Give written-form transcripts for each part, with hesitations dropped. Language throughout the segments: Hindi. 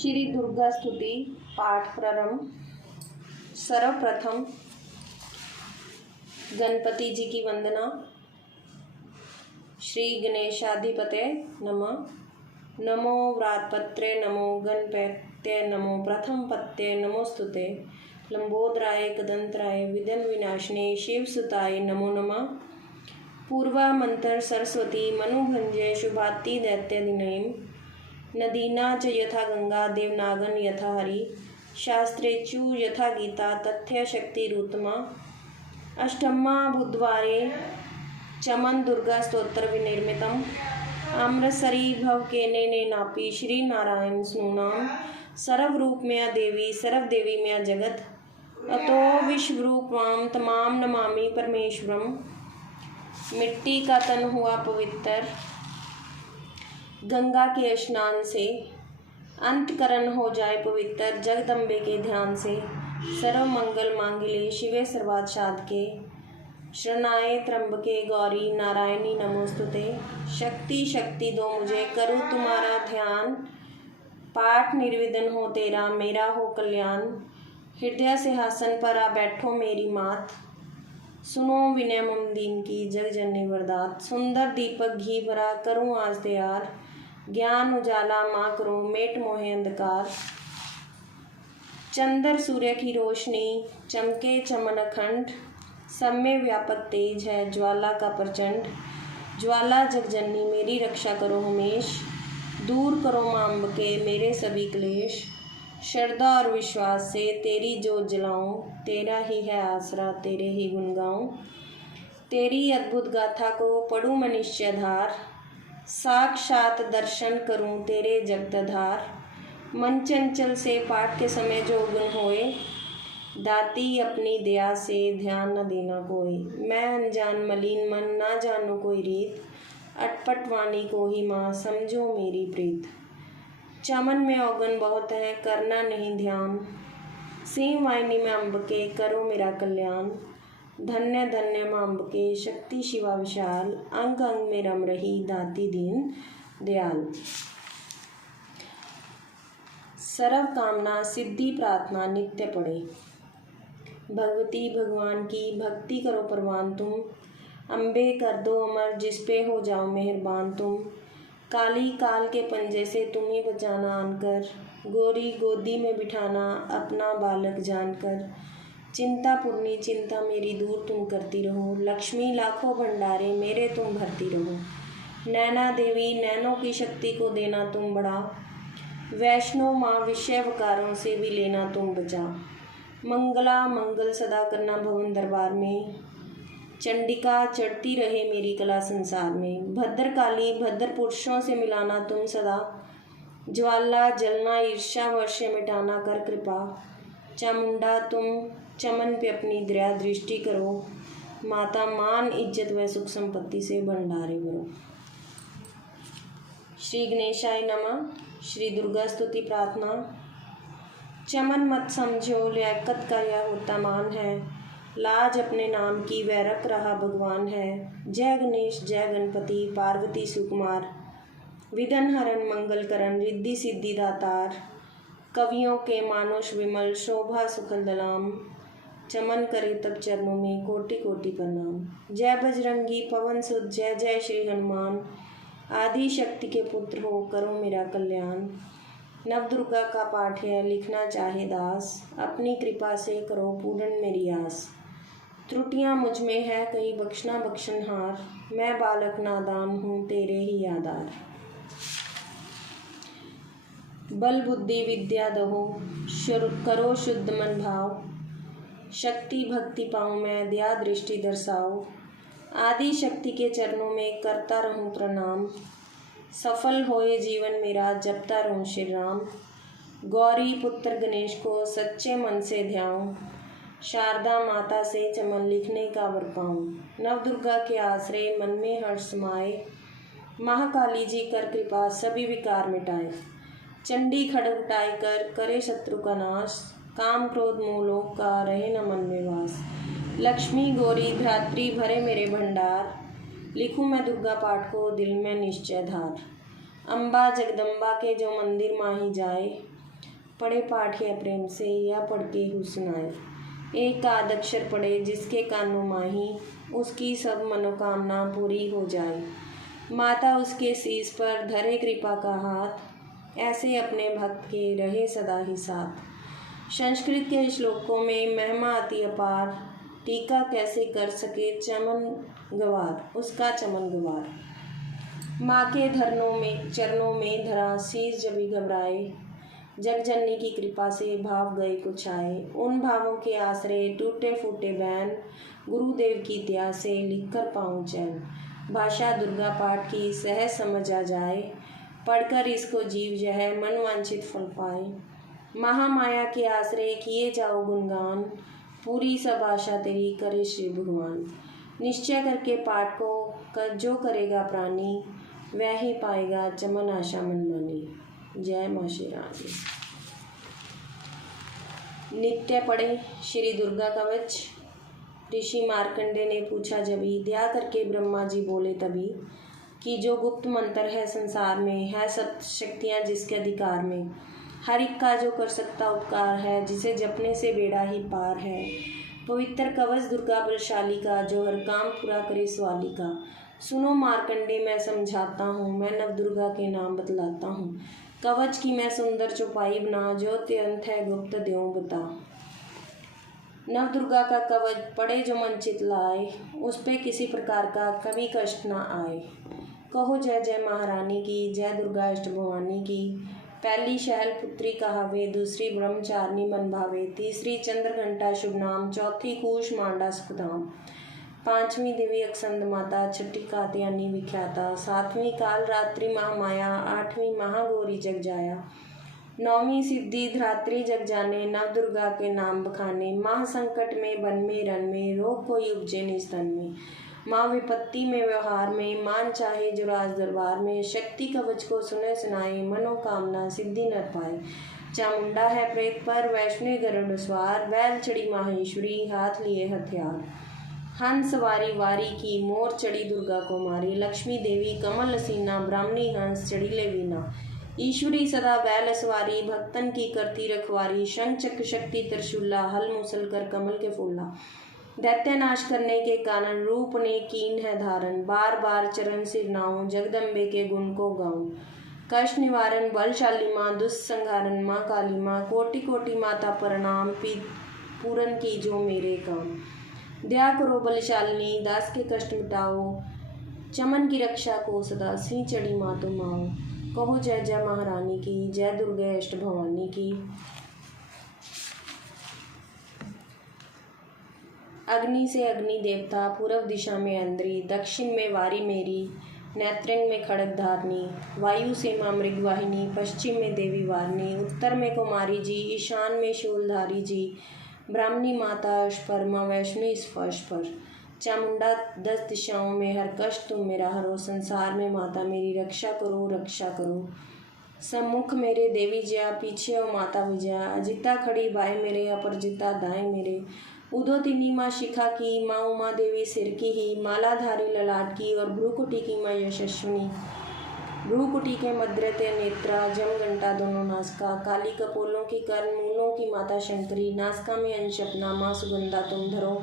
श्री दुर्गा स्तुति पाठ प्रारंभ। सर्वप्रथम गणपति जी की वंदना। श्री गणेशाधिपते नमः। नमो व्रातपत्रे नमो गणपत्ये नमो प्रथम पत्ये नमोस्तुते लंबोदराय कदंतराय विघ्न विनाशिने शिवसुताय नमो नमः। पूर्वा मंत्र सरस्वती मनुभंजे शुभाति दैत्यदिनयीं नदीना च यथा गंगा देवनागन यथा हरि शास्त्रेचु यथा गीता तथ्य शक्तिरुत्तमा अष्टमा बुधवारे चमन दुर्गा स्तोत्र विनिर्मितम् आम्रसरी भव केने ने नापी श्री नारायण स्नूनाम सर्वरूप में देवी सर्वदेवी में जगत अतो विश्वरूपमाम तमाम नमामि परमेश्वरम। मिट्टी का तन हुआ पवित्र गंगा के स्नान से, अंतकरण हो जाए पवित्र जगदम्बे के ध्यान से। सर्व मंगल मांगल्ये शिवे सर्वार्थ साधके शरणाय त्र्यंबके गौरी नारायणी नमोस्तुते। शक्ति शक्ति दो मुझे करूँ तुम्हारा ध्यान पाठ निर्विघ्न हो तेरा मेरा हो कल्याण। हृदय सिंहासन पर आ बैठो मेरी मात सुनो विनय मम दीन की जग जननी वरदात। सुंदर दीपक घी भरा करूँ आज तैयार ज्ञान उजाला माँ करो मेट मोहे अंधकार। चंद्र सूर्य की रोशनी चमके चमन अखंड सब में व्यापक तेज है ज्वाला का प्रचंड। ज्वाला जगजननी मेरी रक्षा करो हमेश दूर करो माँ अम्बिके मेरे सभी क्लेश। श्रद्धा और विश्वास से तेरी जोत जलाऊं तेरा ही है आसरा तेरे ही गुण गाऊं। तेरी अद्भुत गाथा को पढ़ूं मैं निश्चयधार साक्षात दर्शन करूं तेरे जगतधार। मन चंचल से पाठ के समय जो गुण होए दाती अपनी दया से ध्यान न देना कोई। मैं अनजान मलिन मन ना जानू कोई रीत अटपट वाणी को ही माँ समझो मेरी प्रीत। चमन में औगन बहुत है करना नहीं ध्यान सिंह वाहिनी में अम्बिके करो मेरा कल्याण। धन्य धन्य माँ अम्बिके शक्ति शिवा विशाल अंग अंग में रम रही दाती दीन दयाल। सर्व कामना सिद्धि प्रार्थना नित्य पढ़े। भगवती भगवान की भक्ति करो परवान तुम अम्बे कर दो अमर जिस पे हो जाओ मेहरबान तुम। काली काल के पंजे से तुम ही बचाना आनकर गोरी गोदी में बिठाना अपना बालक जानकर। चिंता पूर्णी चिंता मेरी दूर तुम करती रहो लक्ष्मी लाखों भंडारे मेरे तुम भरती रहो। नैना देवी नैनों की शक्ति को देना तुम बढ़ा वैष्णो माँ विषय वकारों से भी लेना तुम बचा। मंगला मंगल सदा करना भवन दरबार में चंडिका चढ़ती रहे मेरी कला संसार में। भद्रकाली भद्र पुरुषों से मिलाना तुम सदा ज्वाला जलना ईर्ष्या वर्ष मिटाना कर कृपा। चामुंडा तुम चमन पे अपनी दया दृष्टि करो माता मान इज्जत व सुख संपत्ति से भंडारे भरो। श्री गणेशाय नमः। श्री दुर्गा स्तुति प्रार्थना। चमन मत समझो लियाकत का यह होता मान है लाज अपने नाम की वह रख रहा भगवान है। जय गणेश जय गणपति पार्वती सुकुमार विघ्न हरण मंगल करण रिद्धि सिद्धि दातार। कवियों के मानुष विमल शोभा सुखल दलाम चमन करे तब चरणों में कोटि कोटि प्रणाम। जय बजरंगी पवन सुत जय जय श्री हनुमान आदि शक्ति के पुत्र हो करो मेरा कल्याण। नव दुर्गा का पाठ है लिखना चाहे दास अपनी कृपा से करो पूर्ण मेरी आस। त्रुटियां मुझ में है कई बख्शना बख्शनहार मैं बालक नादान हूँ तेरे ही आधार। बल बुद्धि विद्या दहो करो शुद्ध मन भाव शक्ति भक्ति पाऊँ मैं दया दृष्टि दर्शाओ। आदि शक्ति के चरणों में करता रहूं प्रणाम सफल होए जीवन मेरा जपता रहूं श्री राम। गौरी पुत्र गणेश को सच्चे मन से ध्याऊं शारदा माता से चमन लिखने का वर पाऊं। नव दुर्गा के आश्रय मन में हर्ष समाए महाकाली जी कर कृपा सभी विकार मिटाए। चंडी खड्ग उठाए कर करे शत्रु का नाश काम क्रोध मूलों का रहे न मन में वास। लक्ष्मी गौरी धात्री भरे मेरे भंडार लिखूं मैं दुर्गा पाठ को दिल में निश्चय धार। अम्बा जगदम्बा के जो मंदिर माही जाए पढ़े पाठ या प्रेम से या पढ़ के हु सुनाए। एक आध अक्षर पढ़े जिसके कानों माही, उसकी सब मनोकामना पूरी हो जाए। माता उसके शीश पर धरे कृपा का हाथ, ऐसे अपने भक्त के रहे सदा ही साथ। संस्कृत के श्लोकों में महिमा अति अपार, टीका कैसे कर सके चमन गवार, उसका चमन गवार। माँ के चरणों में धरा शीश जब घबराए, जग जननी की कृपा से भाव गए कुछ आए। उन भावों के आश्रय टूटे फूटे बैन, गुरुदेव की दया से लिखकर पाऊँ चैन। भाषा दुर्गा पाठ की सहज समझ आ जाए, पढ़कर इसको जीव यह मन वांछित फल पाए। महामाया के आश्रय किए जाओ गुणगान, पूरी सब आशा तेरी करे श्री भगवान। निश्चय करके पाठ को जो करेगा प्राणी, वह ही पाएगा चमन आशा मन मानी। जय माँ श्री रानी। नित्य पढ़े श्री दुर्गा कवच। ऋषि मार्कंडे ने पूछा जभी, दया करके ब्रह्मा जी बोले तभी, कि जो गुप्त मंत्र है संसार में, है सब शक्तियाँ जिसके अधिकार में। हर एक का जो कर सकता उपकार है, जिसे जपने से बेड़ा ही पार है। पवित्र कवच दुर्गा बलशाली का, जो हर काम पूरा करे स्वाली का। सुनो मार्कंडे मैं समझाता हूँ, मैं नव दुर्गा के नाम बतलाता हूँ। कवच की मैं सुंदर चौपाई बना, जो अत्यंत है गुप्त द्यों बता। नव दुर्गा का कवच पढ़े जो मन चित लाए, उस पे किसी प्रकार का कभी कष्ट ना आए। कहो जय जय महारानी की, जय दुर्गा अष्ट भवानी की। पहली शैल पुत्री कहावे, दूसरी ब्रह्मचारिणी मन भावे, तीसरी चंद्र घंटा शुभ नाम, चौथी कूश मांडा सुखधाम, पांचवी देवी अक्संद माता, छठी कात्यायनी विख्याता, सातवीं काल रात्रि महामाया, आठवीं महागौरी जग जाया, नौवीं सिद्धि धरात्री जग जाने, नव दुर्गा के नाम बखाने। माह संकट में वन में रन में, रोग कोई उपजे निज तन में। माँ विपत्ति में व्यवहार में, मान चाहे जो राज दरबार में। शक्ति कवच को सुने सुनाए, मनोकामना सिद्धि न पाए। चामुंडा है प्रेत पर, वैष्णवी गरुड़ सवार, बैल चढ़ी माहेश्वरी, हाथ लिए हथियार। हंस वारी वारी की, मोर चढ़ी दुर्गा को मारी। लक्ष्मी देवी कमल सीना, ब्राह्मणी हंस चढ़ी ले वीना। ईश्वरी सदा बैल सवारी, भक्तन की करती रखवारी। शंख चक्र शक्ति त्रिशूला, हल मुसल कर कमल के फूला। दैत्य नाश करने के कारण, रूप ने कीन है धारण। बार बार चरण सिर नाऊं, जगदम्बे के गुण को गाऊं। कष्ट निवारण बलशाली माँ, दुष्संहारण माँ काली माँ। कोटि कोटि माता प्रणाम, पूरन की जो मेरे काम। दया करो बलशालिनी, दास के कष्ट मिटाओ। चमन की रक्षा को सदा सिंह चढ़ी माँ तुम आओ। कहो जय जय महारानी की, जय दुर्गा अष्ट भवानी की। अग्नि से अग्नि देवता, पूर्व दिशा में अंद्री, दक्षिण में वारी मेरी, नेत्रंग में खड़ग धारनी। वायु से माँ मृगवाहिनी, पश्चिम में देवी वारनी, उत्तर में कुमारी जी, ईशान में शूलधारी जी। ब्राह्मणी माता पर, माँ वैष्णवी स्पर्श पर। चामुंडा 10 दिशाओं में, हर कष्ट तुम मेरा हरो। संसार में माता मेरी रक्षा करो रक्षा करो। सम्मुख मेरे देवी जया, पीछे ओ माता विजया। अजिता खड़ी बाएं मेरे, अपरजिता दाएं मेरे। उदो तिन्नी माँ शिखा की, माँ उमा देवी सिर की ही। मालाधारी ललाट की, और भ्रूकुटी की माँ यशस्विनी। भ्रूकुटी के मध्यते नेत्रा, जम घंटा दोनों नासका। काली कपोलों की कर्ण, मूलों की माता शंकरी। नासका में अंश अपना, माँ सुगंधा तुम धरो।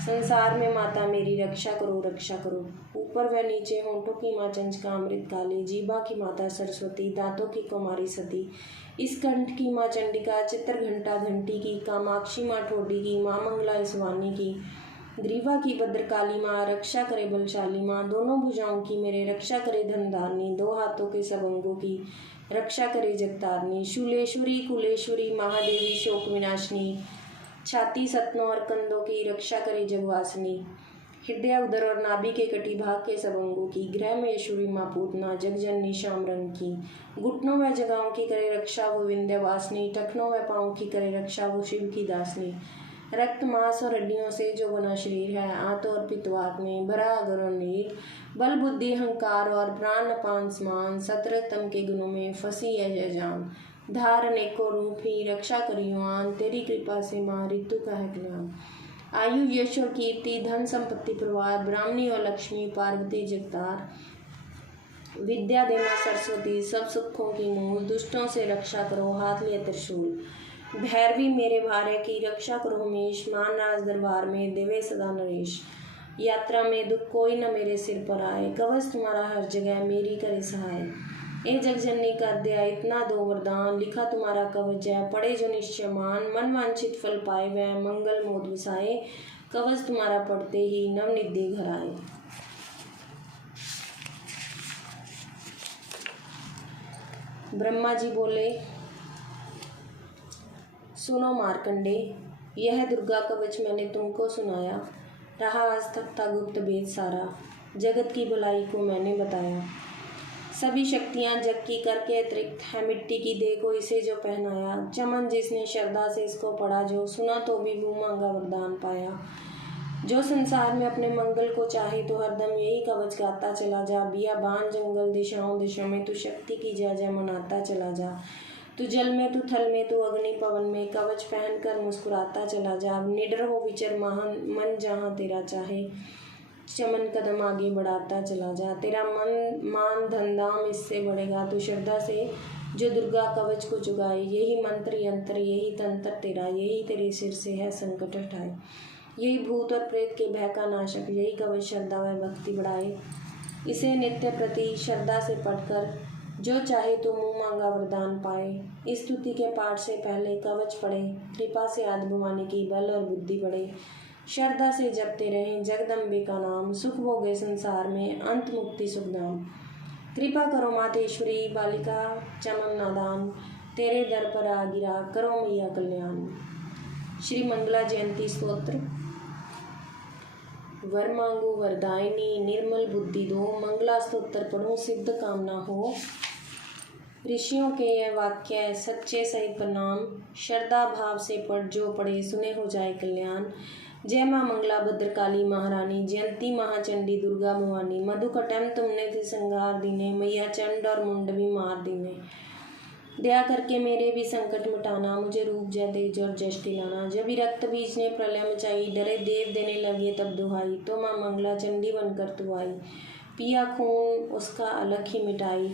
संसार में माता मेरी रक्षा करो रक्षा करो। ऊपर व नीचे होंठों की माँ चंचका अमृत काली। जीभा की माता सरस्वती, दांतों की कुमारी सती। इस कंठ की माँ चंडिका, चित्र घंटा घंटी की। कामाक्षी माँ ठोडी की, माँ मंगला इसवानी की। ग्रीवा की भद्रकाली माँ, रक्षा करे बलशाली माँ। दोनों भुजाओं की मेरे, रक्षा करे धनधारनी। दो हाथों के सब अंगों की, रक्षा करे जगतारनी। शूलेश्वरी कुलेश्वरी, महादेवी शोक विनाशिनी। छाती सतनों और कंधों की, रक्षा करे जगवासिनी। हृदय उदर और नाभि के कटी भाग के सब अंगों की। गृह में ईश्वरी माँ पूतना, जगजननी श्याम रंग की। घुटनों व जगाओं की करे रक्षा वो विंध्यवासिनी। टखनों व पाँव की करे रक्षा वो शिव की दासनी। रक्त मांस और हड्डियों से जो बना शरीर है, आंत और पित्तवात में भरा अगर और नील। बल बुद्धि अहंकार और प्राण अपान समान, 17 तम के गुणों में फंसी है जान। धार अनेकों रूप ही, रक्षा करियो आन। तेरी कृपा से माँ ऋतु का है कल्याण। आयु यश और कीर्ति, धन संपत्ति प्रवाह, ब्राह्मणी और लक्ष्मी, पार्वती जगतार। विद्या दे माँ सरस्वती, सब सुखों की मूल, दुष्टों से रक्षा करो हाथ लिए त्रिशूल। भैरवी मेरे भार्य की रक्षा करो हमेश, मान राज दरबार में देवे सदा नरेश। यात्रा में दुख कोई न मेरे सिर पर आए, कवच तुम्हारा हर जगह मेरी करे सहाय। ए जगजननी कर दिया इतना दो वरदान, लिखा तुम्हारा कवच है पढ़े जो निश्चय मान। मन वांछित फल पाए वह मंगल मोद विसाए, कवच तुम्हारा पढ़ते ही नवनिधि घर आए। ब्रह्मा जी बोले, सुनो मार्कंडे, यह दुर्गा कवच मैंने तुमको सुनाया, रहा आज तक था गुप्त भेद सारा, जगत की भलाई को मैंने बताया। सभी शक्तियां जग की करके अतिरिक्त है, मिट्टी की देह को इसे जो पहनाया। चमन जिसने श्रद्धा से इसको पढ़ा, जो सुना तो भी वो मांगा वरदान पाया। जो संसार में अपने मंगल को चाहे तो हरदम यही कवच गाता चला जा। बियाबान जंगल दिशाओं दिशा में तू शक्ति की जय जय मनाता चला जा। तू जल में तू थल में तू अग्नि पवन में, कवच पहन कर मुस्कुराता चला जा। निडर हो विचर मन जहाँ तेरा चाहे, चमन कदम आगे बढ़ाता चला जा। तेरा मन मान धन धाम इससे बढ़ेगा, तू श्रद्धा से जो दुर्गा कवच को चुकाए। यही मंत्र यंत्र यही तंत्र तेरा, यही तेरे सिर से है संकट हटाए। यही भूत और प्रेत के भय का नाशक, यही कवच श्रद्धा व भक्ति बढ़ाए। इसे नित्य प्रति श्रद्धा से पढ़कर जो चाहे तो मुँह मांगा वरदान पाए। इस स्तुति के पाठ से पहले कवच पढ़े, कृपा से आदि भवानी की बल और बुद्धि बढ़े। श्रद्धा से जपते रहें जगदम्बे का नाम, सुख भोगे संसार में अंत मुक्ति सुखधाम। कृपा करो मातेश्वरी बालिका चमन नादान, तेरे दर पर आ गिरा करो मैया कल्याण। श्री मंगला जयंती स्तोत्र। वर मांगो वरदायिनी निर्मल बुद्धि दो, मंगला स्तोत्र पढ़ो सिद्ध कामना हो। ऋषियों के यह वाक्य सच्चे सही प्रणाम, श्रद्धा भाव से पढ़ जो पढ़े सुने हो जाए कल्याण। जय माँ मंगला भद्रकाली महारानी, जयंती महाचंडी दुर्गा भवानी। मधुकटम तुमने थे संगार दीने, मैया चंड और मुंड भी मार दीने। दया करके मेरे भी संकट मिटाना, मुझे रूप जय तेज और जश दिलाना। जब भी रक्त बीज ने प्रलय मचाई, डरे देव देने लगे तब दुहाई, तो माँ मंगला चंडी बनकर तू आई। पिया खून उसका अलग ही मिटाई,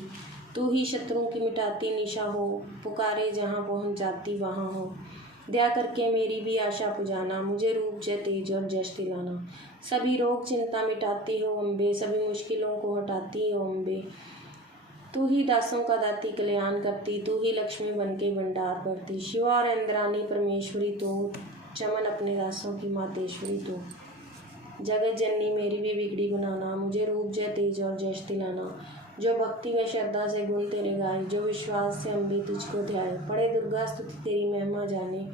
तू ही शत्रुओं की मिटाती निशा हो, पुकारे जहाँ पहुँच जाती वहाँ हो। दया करके मेरी भी आशा पुजाना, मुझे रूप जय तेज और जश दिलाना। सभी रोग चिंता मिटाती हो अम्बे, सभी मुश्किलों को हटाती हो अम्बे। तू ही दासों का दाती कल्याण करती, तू ही लक्ष्मी बन के भंडार भरती। शिवा और इंद्रानी परमेश्वरी तो, चमन अपने दासों की मातेश्वरी तो। जगत जननी मेरी भी बिगड़ी बनाना, मुझे रूप जय तेज और जश दिलाना। जो भक्ति व श्रद्धा से गुण तेरे गाए, जो विश्वास से अम्बे तुझको ध्याए। पढ़े दुर्गा स्तुति तेरी महिमा जाने,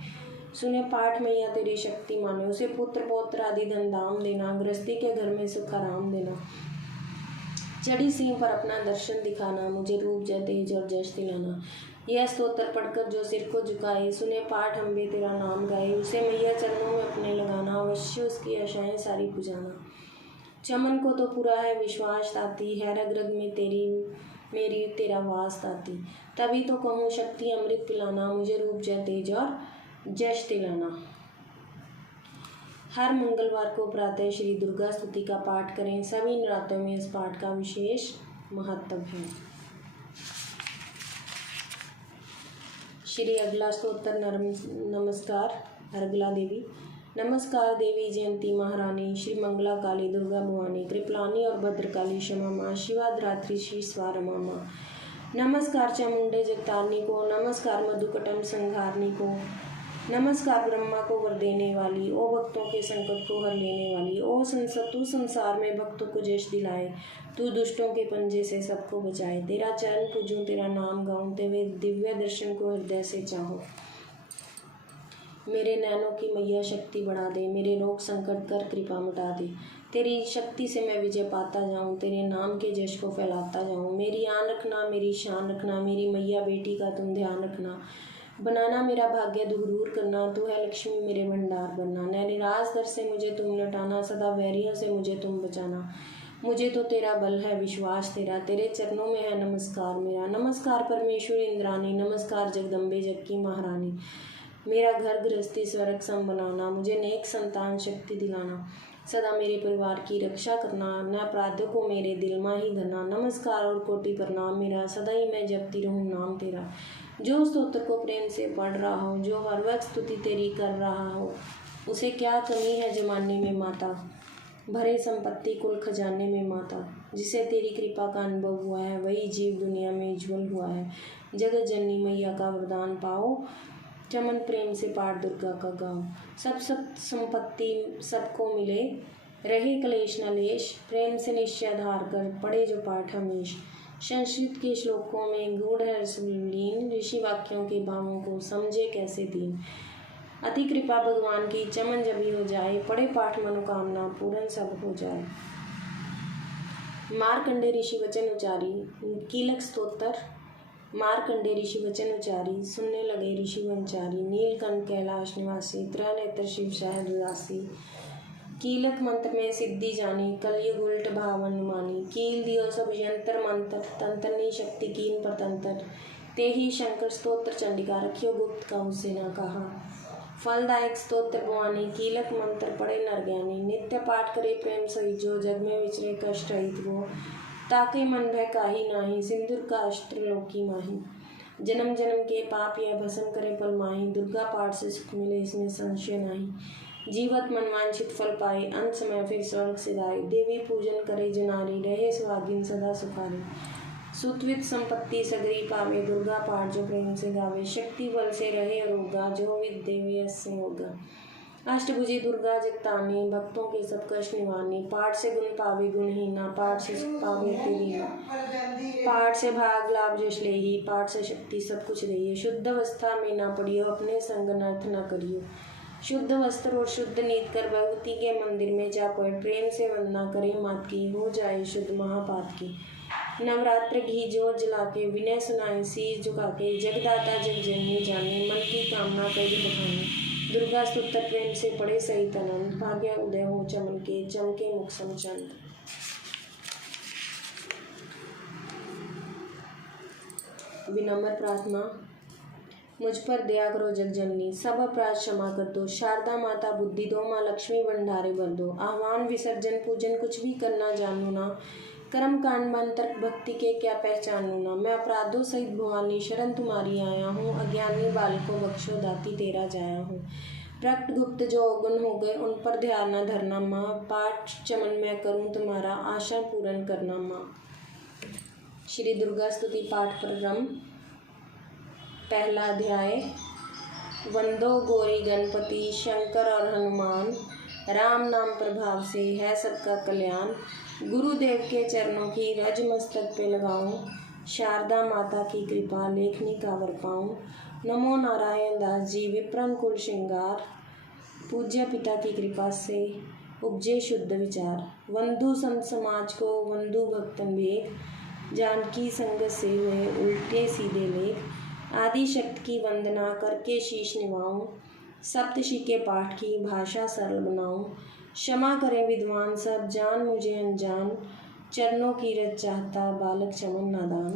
सुने पाठ मैया तेरी शक्ति माने। उसे पुत्र पौत्र आदि धन धाम देना, गृहस्थी के घर में सुख आराम देना। चढ़ी सिंह पर अपना दर्शन दिखाना, मुझे रूप जय तेज और जश दिलाना। यह स्तोत्र पढ़कर जो सिर को झुकाए, सुने पाठ अम्बे तेरा नाम गाए। उसे मैया चरणों में अपने लगाना, अवश्य उसकी आशाएं सारी पुजाना। चमन को तो पूरा है विश्वास ताती, है रग रग में तेरी मेरी तेरा वास ताती। तभी तो कहूँ शक्ति अमृत पिलाना, मुझे रूप जय तेज और जश दिलाना। हर मंगलवार को प्रातः श्री दुर्गा स्तुति का पाठ करें। सभी नवरात्रों में इस पाठ का विशेष महत्व है। श्री अगला स्तोत्र नमस्कार अर्गला देवी। नमस्कार देवी जयंती महारानी, श्री मंगला काली दुर्गा भवानी, कृपलानी और भद्रकाली क्षमा माँ, शिवाधात्री श्री स्वारमा माँ। नमस्कार चामुंडे जगतारनी को, नमस्कार मधुकटम संहारनी को, नमस्कार ब्रह्मा को वर देने वाली, ओ भक्तों के संकट को हर लेने वाली। ओ तू संसार में भक्तों को जश दिलाए, तू दुष्टों के पंजे से सबको बचाए। तेरा चरण पूजूं तेरा नाम गाऊं, तेरे दिव्य दर्शन को हृदय से चाहूं। मेरे नैनों की मैया शक्ति बढ़ा दे, मेरे रोग संकट कर कृपा मिटा दे। तेरी शक्ति से मैं विजय पाता जाऊं, तेरे नाम के जश को फैलाता जाऊं। मेरी आन रखना मेरी शान रखना, मेरी मैया बेटी का तुम ध्यान रखना। बनाना मेरा भाग्य दूर करना, तू है लक्ष्मी मेरे भंडार बनना। नैनिराज दर से मुझे तुम लौटाना, सदा वैरियों से मुझे तुम बचाना। मुझे तो तेरा बल है विश्वास तेरा, तेरे चरणों में है नमस्कार मेरा। नमस्कार परमेश्वर इंद्रानी, नमस्कार जगदम्बे जग की महारानी। मेरा घर गृहस्थी स्वर्ग सम बनाना, मुझे नेक संतान शक्ति दिलाना। सदा मेरे परिवार की रक्षा करना, न अपराधों को मेरे दिल में ही धरना। नमस्कार और कोटि प्रणाम मेरा, सदा ही मैं जपती रहूं नाम तेरा। जो स्तोत्र को प्रेम से पढ़ रहा हो, जो हर वक्त स्तुति तेरी कर रहा हो, उसे क्या कमी है जमाने में माता, भरे संपत्ति कुल खजाने में माता। जिसे तेरी कृपा का अनुभव हुआ है, वही जीव दुनिया में उज्ज्वल हुआ है। जगत जननी मैया का वरदान पाओ, चमन प्रेम से पाठ दुर्गा का गाओ। सब संपत्ति सबको मिले, रहे क्लेश नलेश, प्रेम से निश्चय धार कर पढ़े जो पाठ हमेश। संस्कृत के श्लोकों में गूढ़ है लीन, ऋषि वाक्यों के भावों को समझे कैसे दीन। अति कृपा भगवान की चमन जब ही हो जाए, पढ़े पाठ मनोकामना पूर्ण सब हो जाए। मार्कंडे ऋषि वचन उचारी, कीलक स्तोत्र। मार्कंडे ऋषि वचन उचारी, सुनने लगे ऋषि वंचारी। नीलकंठ कैलाश निवासी, त्रिनेत्र शिव सहज उदासी। कीलक मंत्र में सिद्धि जानी, कलयुग उल्ट भाव अनुमानी। कील दियो सब यंत्र मंत्र, तंत्रनी शक्ति कीन परतंत्र। ते ही शंकर स्तोत्र चंडिका, रखियो गुप्त का उससे न कहा। फलदायक स्तोत्र भवानी, कीलक मंत्र पढ़े नर ज्ञानी। नित्य पाठ करे प्रेम सहित, जो जग में विचरे कष्ट रहित वो। ताके मन भय काही नाही, सिंदूर का अस्त्र लोकी माही। जन्म जन्म के पाप यह भस्म करे पल माही, दुर्गा पाठ से सुख मिले इसमें संशय नहीं। जीवत मनवांछित फल पाए, अंत समय फिर स्वर्ग से गाए। देवी पूजन करे जो नारी, रहे सुहागिन सदा सुखारी। सुतवित संपत्ति सगरी पावे, दुर्गा पाठ जो प्रेम से गावे। शक्ति बल से रहे अरोगा, जो विद देवी से होगा। अष्टभुजी दुर्गा जगतानी, भक्तों के सब कष्ट निवारनी। पाठ से गुण पावे गुणहीना, पाठ से सुख पावे तेरी। पाठ से भाग लाभ जश लेही, पाठ से शक्ति सब कुछ रही। शुद्ध अवस्था में ना पड़ियो, अपने संग नर्थ न करियो। शुद्ध वस्त्र और शुद्ध नीत कर भगवती के मंदिर में जा पड़, प्रेम से वंदना करे मात की, हो जाए शुद्ध महापात की। नवरात्र घी जोत जला के, विनय सुनाए शीश झुका के। जगदाता जग जननी जाने, मन की कामना करी बखाने। दुर्गा स्तोत्र प्रेम से पढ़े सहित आनंद, भाग्य उदय हो चमन के, चमके मुख समचंद। विनम्र प्रार्थना। मुझ पर दया करो जगजननी, सब अपराध क्षमा कर दो। शारदा माता बुद्धि दो, माँ लक्ष्मी भंडारे भर दो। आह्वान विसर्जन पूजन कुछ भी करना जानू ना, कर्म कांड मंत्र भक्ति के क्या पहचानू ना। मैं अपराधों सहित भवानी शरण तुम्हारी आया हूँ, अज्ञानी बालकों बख्शो दाती तेरा जाया हूँ। प्रकट गुप्त जो अवगुण हो गए उन पर ध्यान न धरना माँ, पाठ चमन मैं करूँ तुम्हारा आशा पूर्ण करना माँ। श्री दुर्गा स्तुति पाठ प्रारंभ। पहला अध्याय। वंदो गौरी गणपति शंकर और हनुमान, राम नाम प्रभाव से है सबका कल्याण। गुरुदेव के चरणों की रज मस्तक पे लगाऊं, शारदा माता की कृपा लेखनी कावर पाऊं। नमो नारायण दास जी विप्रन कुल श्रृंगार, पूज्य पिता की कृपा से उपजे शुद्ध विचार। वंदु संत समाज को वंदु भक्तन वेग, जानकी संगत से हुए उल्टे सीधे लेख। आदि शक्ति की वंदना करके शीश निभाऊं, सप्तषि के पाठ की भाषा सरल बनाऊं। क्षमा करे विद्वान सब, जान मुझे अनजान, चरणों की रज चाहता बालक चमन नादान।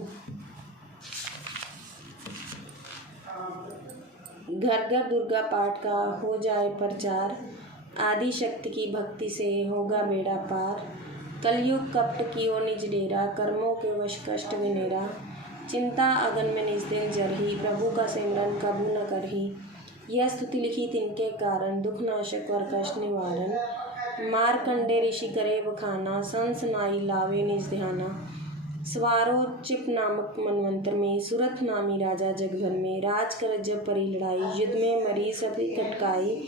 घर घर दुर्गा पाठ का हो जाए प्रचार, आदि शक्ति की भक्ति से होगा बेड़ा पार। कलयुग कपट कियो निज डेरा, कर्मों के वश कष्ट विनेरा। चिंता अगन में निज दिन जरही, प्रभु का सिमरन कबू न करही। यह स्तुति लिखी तिनके कारण, दुख नाशक और कष्ट निवारण। मार्कंडे ऋषि करे बखाना, संस नाई लावे निज ध्याना। स्वारो चिप नामक मनवंतर में, सुरथ नामी राजा जगभर में। राज कर जब परी लड़ाई, युद्ध में मरी सभी कटकाई।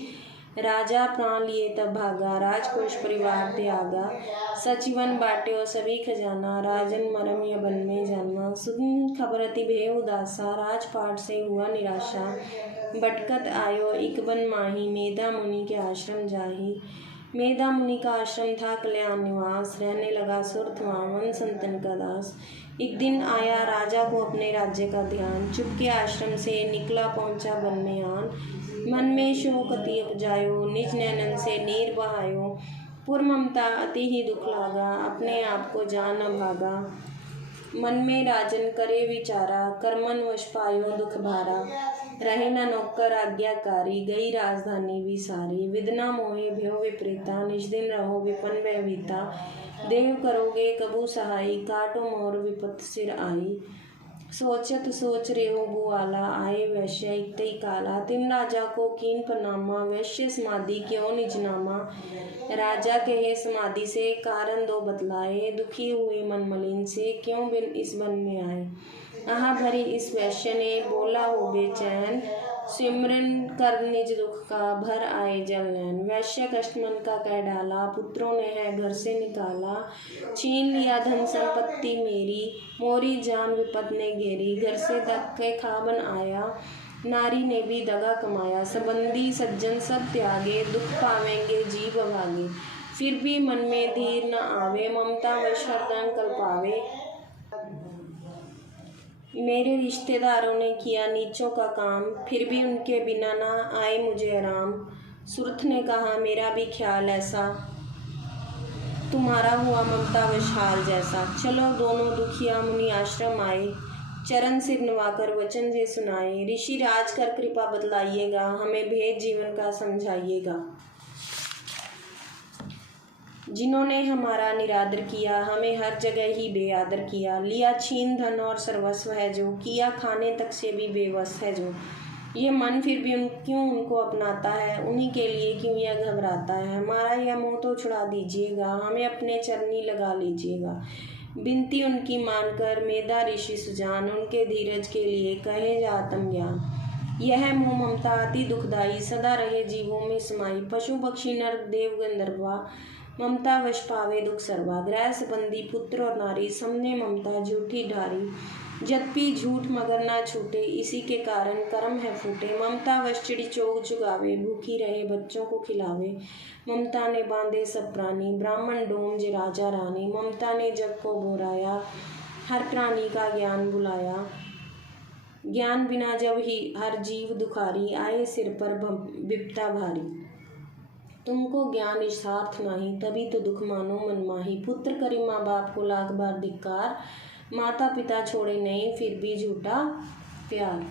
राजा प्राण लिए तब भागा, राजकोष परिवार त्यागा। सचिवन बाट्यो सभी खजाना, राजन मरम यबन में जन्मा। सुन खबर अति भय उदासा, राजपाट से हुआ निराशा। भटकत आयो इक बन माही, मेधा मुनि के आश्रम जाही। मेधा मुनि का आश्रम था कल्याण निवास, रहने लगा सुरथ वन संतन का दास। एक दिन आया राजा को अपने राज्य का ध्यान, चुपके आश्रम से निकला पहुंचा वन में आन। मन में शोक अति उपजायो, निज नैनन से नीर बहायो। पुर ममता अति ही दुख लागा, अपने आप को जान न भागा। मन में राजन करे विचारा, कर्मन वश पायो दुख भारा। रहे न नौकर आज्ञाकारी, गई राजधानी भी सारी। विदना मोहे भयो विपरीता, निज दिन रहो विपन भयभीता। देव करोगे कबू सहाई, काटो मोर विपत सिर आई। सोचत सोच रेहो बुआला, आए वैश्य इकतई काला। तिन राजा को कीन प्रनामा, वैश्य समाधि क्यों निज नामा। राजा कहे समाधि से, कारण दो बतलाए। दुखी हुए मन मलिन से, क्यों बिन इस वन में आए। आहा भरी इस वैश्य ने, बोला हो बेचैन। सिमरन कर निज दुख का, भर आए जल नैन। वैश्य कष्ट मन का कह डाला, पुत्रों ने है घर से निकाला। छीन लिया धन संपत्ति मेरी, मोरी जान विपद ने घेरी। घर से धक्के खा बन आया, नारी ने भी दगा कमाया। संबंधी सज्जन सब त्यागे, दुख पावेंगे जीव अभागे। फिर भी मन में धीर न आवे, ममता वश हरदम कल्पावे। मेरे रिश्तेदारों ने किया नीचों का काम, फिर भी उनके बिना ना आए मुझे आराम। सुरथ ने कहा मेरा भी ख्याल ऐसा, तुम्हारा हुआ ममता वश हाल जैसा। चलो दोनों दुखिया मुनि आश्रम आए, चरण सिर नवाकर वचन जे सुनाए। ऋषि राज कर कृपा बतलाइएगा, हमें भेद जीवन का समझाइएगा। जिन्होंने हमारा निरादर किया, हमें हर जगह ही बेआदर किया। लिया छीन धन और सर्वस्व है जो, किया खाने तक से भी बेबस है जो। ये मन फिर भी क्यों उनको अपनाता है, उन्हीं के लिए क्यों यह घबराता है। हमारा यह मोह तो छुड़ा दीजिएगा, हमें अपने चरनी लगा लीजिएगा। बिनती उनकी मानकर मेधा ऋषि सुजान, उनके धीरज के लिए कहे जा आत्मज्ञान। यह मोह ममता अति दुखदाई, सदा रहे जीवों में समाई। पशु पक्षी नर देव गंधर्वा, ममता वश पावे दुख सर्वा। गृह संबंधी पुत्र और नारी, सबने ममता झूठी ढारी। यद्यपि झूठ मगर ना छूटे, इसी के कारण कर्म है फूटे। ममता वश चिड़ी चोग चुगावे, भूखी रहे बच्चों को खिलावे। ममता ने बांधे सब प्राणी, ब्राह्मण डोम जे राजा रानी। ममता ने जग को बोराया, हर प्राणी का ज्ञान बुलाया। ज्ञान बिना जब ही हर जीव दुखारी, आए सिर पर विपता भारी। तुमको ज्ञान इष्टार्थ नाही, तभी तो दुख मानो मन माही। पुत्र करे माँ बाप को लाख बार धिक्कार, माता पिता छोड़े नहीं फिर भी झूठा प्यार।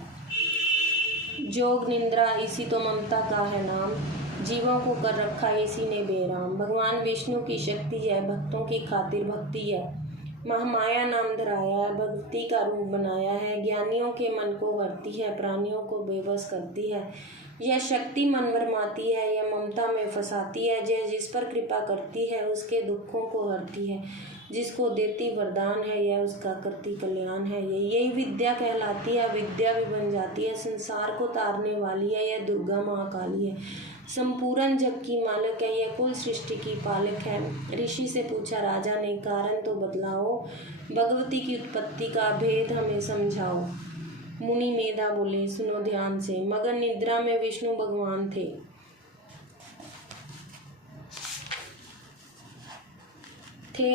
जोग निंद्रा इसी तो ममता का है नाम, जीवों को कर रखा इसी ने बेराम। भगवान विष्णु की शक्ति है, भक्तों की खातिर भक्ति है। महामाया नाम धराया है, भक्ति का रूप बनाया है। ज्ञानियों के मन को भरती है, प्राणियों को बेबस करती है। यह शक्ति मन भरमाती है, यह ममता में फंसाती है। यह जिस पर कृपा करती है, उसके दुखों को हरती है। जिसको देती वरदान है, यह उसका करती कल्याण है। यही विद्या कहलाती है, विद्या भी बन जाती है। संसार को तारने वाली है, यह दुर्गा महाकाली है। संपूर्ण जग की मालिक है, यह कुल सृष्टि की पालक है। ऋषि से पूछा राजा ने, कारण तो बतलाओ, भगवती की उत्पत्ति का भेद हमें समझाओ। मुनि मेधा बोले, सुनो ध्यान से। मगन निद्रा में विष्णु भगवान थे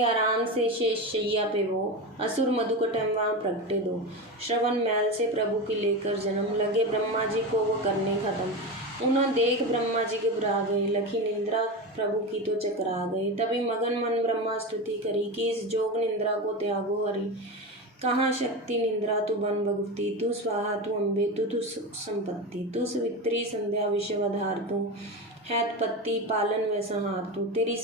आराम से शेष शैया पे वो, असुर मधुकटम वहाँ प्रगटे दो। श्रवण मैल से प्रभु की लेकर जन्म, लगे ब्रह्मा जी को वो करने खत्म। उन्हें देख ब्रह्मा जी घबरा गए, लखी निंद्रा प्रभु की तो चकरा गए। तभी मगन मन ब्रह्मा स्तुति करी, कि इस जोग निंद्रा को त्यागो हरि। कहाँ शक्ति निंद्रा तू बन भगवती, तू स्वाहा तू अम्बे, तू संपत्ति। तू सवित्री संध्या विश्वधार, तू हैतपत्ति पालन व संहार। तू तेरी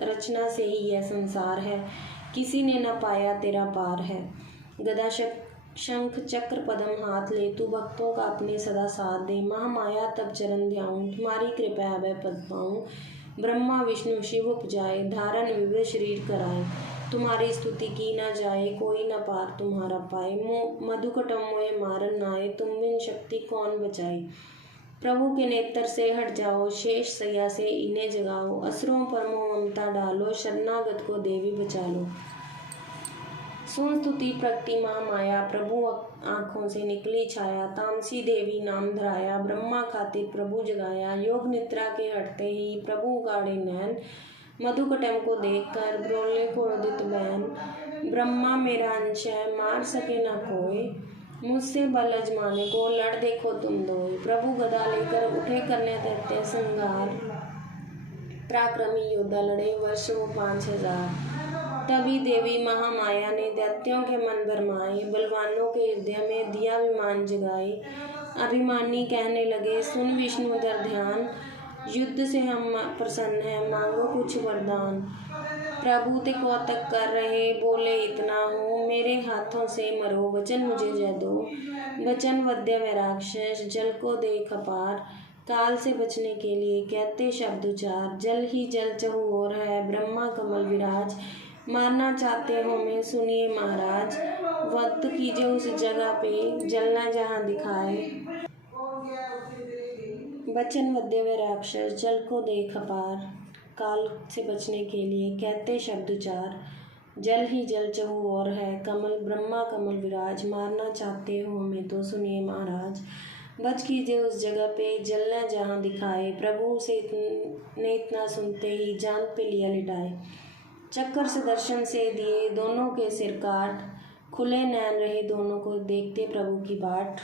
रचना से ही यह संसार है, किसी ने न पाया तेरा पार है। गदा शंख चक्र पदम हाथ ले, तू भक्तों का अपने सदा साथ दे। महामाया तब चरण ध्याऊं, तुम्हारी कृपया वह पद पाऊं। ब्रह्मा विष्णु शिव उपजाए, धारण विविध शरीर कराए। तुम्हारी स्तुति की न जाए, कोई न पार तुम्हारा पाए। मधुकटम मोए मारन नाए, तुम बिन शक्ति कौन बचाए। प्रभु के नेत्र से हट जाओ, शेष सैया से इन्हें जगाओ। असुरों पर मोह ममता डालो, शरणागत को देवी बचा लो। सुन स्तुति प्रगति महामाया, प्रभु आँखों से निकली छाया। तामसी देवी नाम धराया, ब्रह्मा खातिर प्रभु जगाया। योग निद्रा के हटते ही प्रभु उगाड़े नैन, मधुकटम को देखकर ब्रोले क्रोधित बैन। ब्रह्मा मेरा अंश है, मार सके न कोई, मुझसे बल अजमाने को लड़ देखो तुम दोए। प्रभु गदा लेकर उठे करने दैत्य संहार, पराक्रमी योद्धा लड़े वर्ष वो 5000। तभी देवी महामाया ने दैत्यों के मन भरमाए, बलवानों के हृदय में दिया विमान जगाए। अभिमानी कहने लगे, सुन विष्णु दर ध्यान, युद्ध से हम प्रसन्न हैं, मांगो कुछ वरदान। प्रभु ते कौतक कर रहे, बोले इतना हूँ, मेरे हाथों से मरो, वचन मुझे जय दो। वचन वद्य व राक्षस, जल को देख अपार, काल से बचने के लिए कहते शब्द उचार। जल ही जल चहु ओर है, ब्रह्मा कमल विराज, मारना चाहते हो मैं, सुनिए महाराज। वक्त कीजिए उस जगह पे, जलना जहाँ दिखाए। वचन वद्य व राक्षस, जल को देख अपार, काल से बचने के लिए कहते शब्द उचार। जल ही जल चहु ओर है, कमल ब्रह्मा कमल विराज, मारना चाहते हो हमें तो सुनिए महाराज। वच कीजिए उस जगह पे, जलना जहाँ दिखाए। प्रभु से ने इतना सुनते ही जान पे लिया लिटाए। चक्कर से दर्शन से दिए दोनों के सिर काट, खुले नैन रहे दोनों को देखते प्रभु की बाट।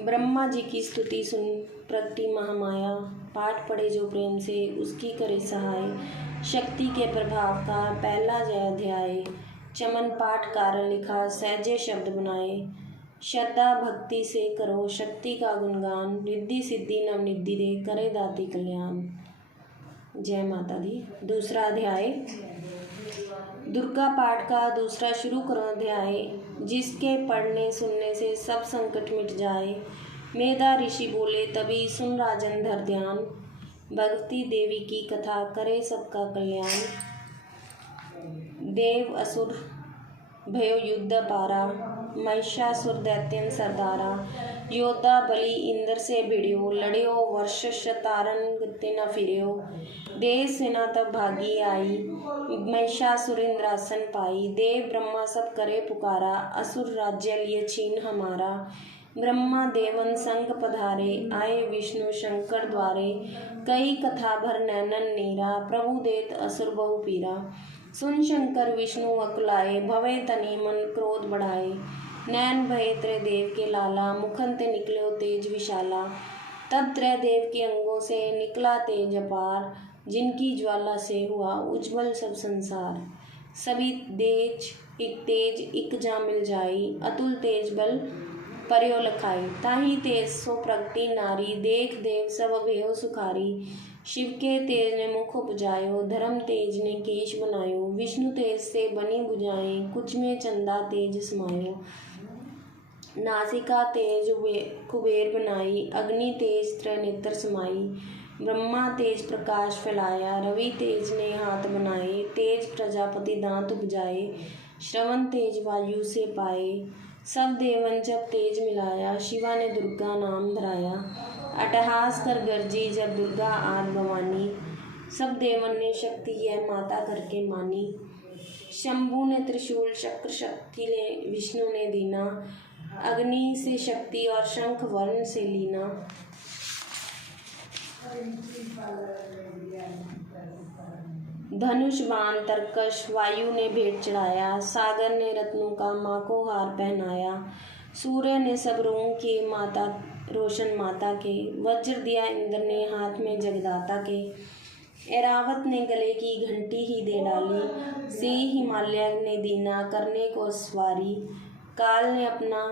ब्रह्मा जी की स्तुति सुन प्रगति महामाया, पाठ पढ़े जो प्रेम से उसकी करे सहाय। शक्ति के प्रभाव का पहला जय अध्याय, चमन पाठ कारण लिखा सहजे शब्द बनाए। श्रद्धा भक्ति से करो शक्ति का गुणगान, रिद्धि सिद्धि नवनिधि दे करे दाती कल्याण। जय माता दी। दूसरा अध्याय, दुर्गा पाठ का दूसरा शुरू करो अध्याय, जिसके पढ़ने सुनने से सब संकट मिट जाए। मेधा ऋषि बोले तभी सुन राजन धर ध्यान, भगवती देवी की कथा करे सबका कल्याण। देव असुर भयो युद्ध पारा, महिषासुर दैत्यन सरदारा। योद्धा बलि इंद्र से भिड़ियो, लड़ियो वर्ष शतारन गति न फिरियो। देव सेना तब भागी आई, महिषासुर इंद्रासन पाई। देव ब्रह्मा सब करे पुकारा, असुर राज्य लिए छीन हमारा। ब्रह्मा देवन संग पधारे, आए विष्णु शंकर द्वारे। कई कथा भर नैनन नीरा, प्रभु देत असुर बहु पीरा। सुन शंकर विष्णु अकुलाए, भवे तनि मन क्रोध बढ़ाए। नैन भये त्रय देव के लाला, मुखन ते निकलो तेज विशाला। तब त्रय देव के अंगों से निकला तेज अपार, जिनकी ज्वाला से हुआ उज्ज्वल सब संसार। सभी तेज इक जा मिल जाई, अतुल तेज बल पर्यो लखाई। ताही तेज सो प्रगति नारी, देख देव सब भयो सुखारी। शिव के तेज ने मुख उपजायो, धर्म तेज ने केश बनायो। विष्णु तेज से बनी भुजाएं, कुछ में चंदा तेज समायो। नासिका तेज कुबेर बनाई, अग्नि तेज त्रिनेत्र समाई। ब्रह्मा तेज प्रकाश फैलाया, रवि तेज ने हाथ बनाए। तेज प्रजापति दांत उपजाए, श्रवण तेज वायु से पाए। सब देवन जब तेज मिलाया, शिवा ने दुर्गा नाम धराया। अट्टहास कर गरजी जब दुर्गा आद भवानी, सब देवन ने शक्ति यह माता करके मानी। शंभु ने त्रिशूल चक्र शक्ति ने विष्णु ने दीना। अग्नि से शक्ति और शंख वर्ण से लीना। धनुष बाण तरकश वायु ने भेंट चढ़ाया। सागर ने रत्नों का माँ को हार पहनाया। सूर्य ने सब रों के माता रोशन माता के, वज्र दिया इंद्र ने हाथ में जगदाता के। ऐरावत ने गले की घंटी ही दे डाली, सिंह हिमालय ने दीना करने को सवारी। काल ने अपना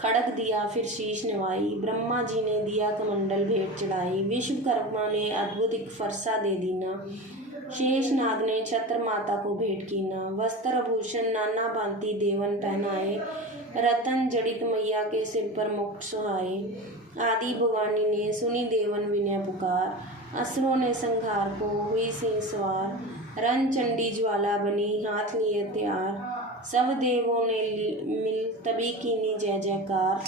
खड़ग दिया फिर शीश नवाई, ब्रह्मा जी ने दिया कमंडल भेंट चढ़ाई। विश्वकर्मा ने अद्भुत एक फरसा दे दीना, शेष नाग ने छत्र माता को भेंट कीना। वस्त्र भूषण नाना भांति देवन पहनाए, रतन जड़ित मैया के सिर पर मुकुट सुहाए। आदि भवानी ने सुनी देवन विनय पुकार, असुरों ने संहार को हुई सिंह सवार। रन चंडी ज्वाला बनी हाथ लिए तैयार, सब देवों ने मिल तभी कीनी जय जयकार।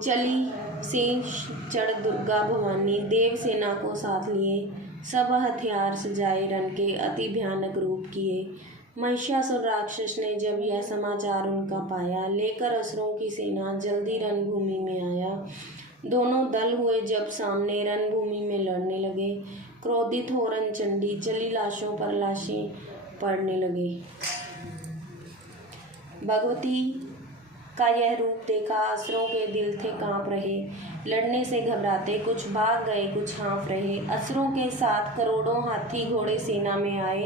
चली शेष चढ़ दुर्गा भवानी, देव सेना को साथ लिए। सब हथियार सजाए रन के अति भयानक रूप किए। महिषासुर राक्षस ने जब यह समाचार उनका पाया, लेकर असुरों की सेना जल्दी रणभूमि में आया। दोनों दल हुए जब सामने, रणभूमि में लड़ने लगे। क्रोधित हो रन चंडी, चली लाशों पर लाशें पड़ने लगे। भगवती का यह रूप देखा असुरों के दिल थे कांप रहे। लड़ने से घबराते कुछ भाग गए कुछ हाँफ रहे। असुरों के साथ करोड़ों हाथी घोड़े सेना में आए।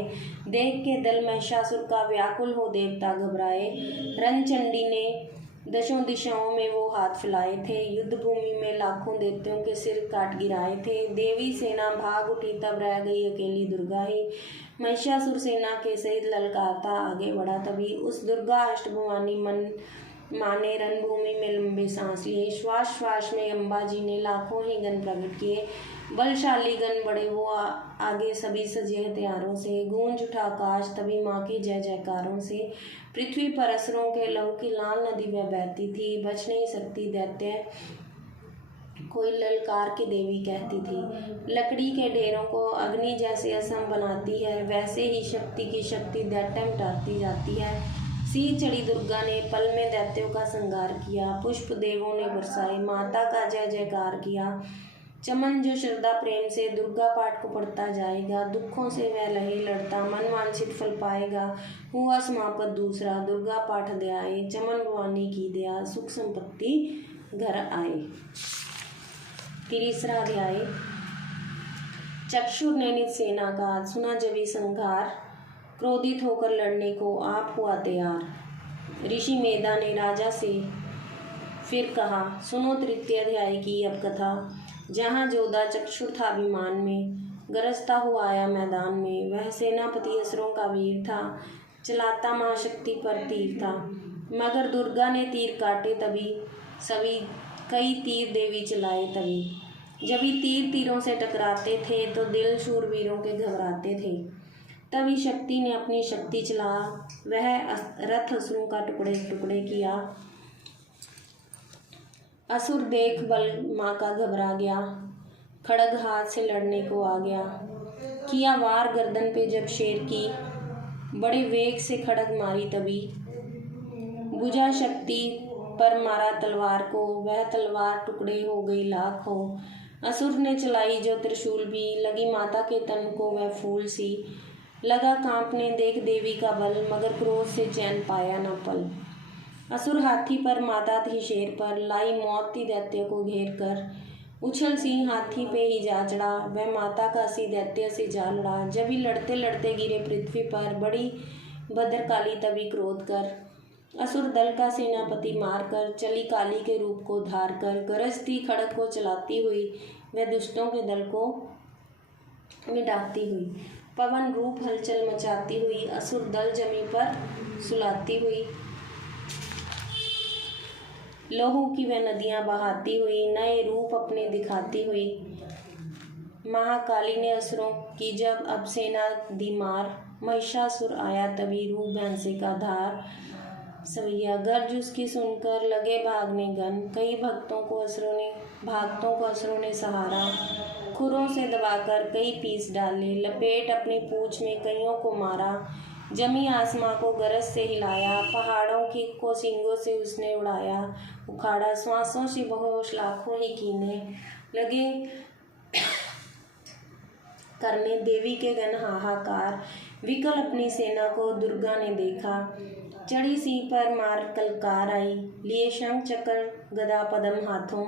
देख के दल महिषासुर का व्याकुल हो देवता घबराए। रनचंडी ने दशों दिशाओं में वो हाथ फैलाए थे। युद्ध भूमि में लाखों दैत्यों के सिर काट गिराए थे। देवी सेना भाग उठी, तब रह गई अकेली दुर्गा ही। महिषासुर सेना के सहित ललकारता आगे बढ़ा, तभी उस दुर्गा अष्टभवानी माँ ने रणभूमि में लंबे सांस लिए। श्वास श्वास में अम्बा जी ने लाखों ही गण प्रकट किए। बलशाली गण बड़े वो आगे सभी सजे हथियारों से। गूंज उठा आकाश तभी माँ के जय जयकारों से। पृथ्वी पर असुरों के लहू की लाल नदी में बहती थी। बच नहीं सकती दैत्य कोई ललकार के देवी कहती थी। लकड़ी के ढेरों को अग्नि जैसे असम बनाती है, वैसे ही शक्ति की शक्ति दैत्य मिटाती जाती है। सी चढ़ी दुर्गा ने पल में दैत्यों का संहार किया। पुष्प देवों ने बरसाए, माता का जय जयकार किया। चमन जो श्रद्धा प्रेम से दुर्गा पाठ को पढ़ता जाएगा, दुखों से वह लहे लड़ता मन वांछित फल पाएगा। हुआ समापत दूसरा, दुर्गा पाठ अध्याय। चमन भवानी की दया, सुख संपत्ति घर आए। तीसरा अध्याय। चक्षुर ने निज सेना का सुना जभी संघार, क्रोधित होकर लड़ने को आप हुआ तैयार। ऋषि मेधा ने राजा से फिर कहा, सुनो तृतीय अध्याय की अब कथा। जहाँ जोधा चक्षुर था विमान में, गरजता हुआ आया मैदान में। वह सेनापति असुरों का वीर था, चलाता महाशक्ति पर तीर था। मगर दुर्गा ने तीर काटे तभी सभी, कई तीर देवी चलाए तभी। जब ही तीर तीरों से टकराते थे तो दिल शूरवीरों के घबराते थे। तभी शक्ति ने अपनी शक्ति चला, वह रथ असुरों का टुकड़े टुकड़े किया। असुर देख बल माँ का घबरा गया, खड़ग हाथ से लड़ने को आ गया। किया वार गर्दन पे जब शेर की, बड़े वेग से खड़ग मारी तभी। बुझा शक्ति पर मारा तलवार को, वह तलवार टुकड़े हो गई लाखों। असुर ने चलाई जो त्रिशूल भी, लगी माता के तन को वह फूल सी। लगा कांपने देख देवी का बल, मगर क्रोध से चैन पाया न पल। असुर हाथी पर, माता थी शेर पर, लाई मौत थी दैत्य को घेर कर। उछल सिंह हाथी पे ही जा चढ़ा, वह माता का सी दैत्य से जा लड़ा। जब ही लड़ते लड़ते गिरे पृथ्वी पर, बड़ी भद्रकाली तभी क्रोध कर। असुर दल का सेनापति मार कर, चली काली के रूप को धार कर। गरजती खड़ग को चलाती हुई, वह दुष्टों के दल को मिटाती हुई। पवन रूप हलचल मचाती हुई, असुर दल जमी पर सुलाती हुई। लोहू की वह नदियां बहाती हुई, नए रूप अपने दिखाती हुई। महाकाली ने असुरों की जब अब सेना दी मार, महिषासुर आया तभी रूप भैंसे का धार। सवैया गर्ज उसकी सुनकर लगे भागने गण, कई भागतों को असुरों ने सहारा। खुरों से दबाकर कई पीस डाले, लपेट अपनी पूंछ में कईयों को मारा। जमी आसमां को गरज से हिलाया, पहाड़ों की को सींगों से उसने उड़ाया उखाड़ा। श्वासों से बेहोश लाखों ही कीने लगे करने देवी के गण हाहाकार। विकल अपनी सेना को दुर्गा ने देखा, चढ़ी सिंह पर मार कलकार आई। लिए शंख चक्र गदा पद्म हाथों,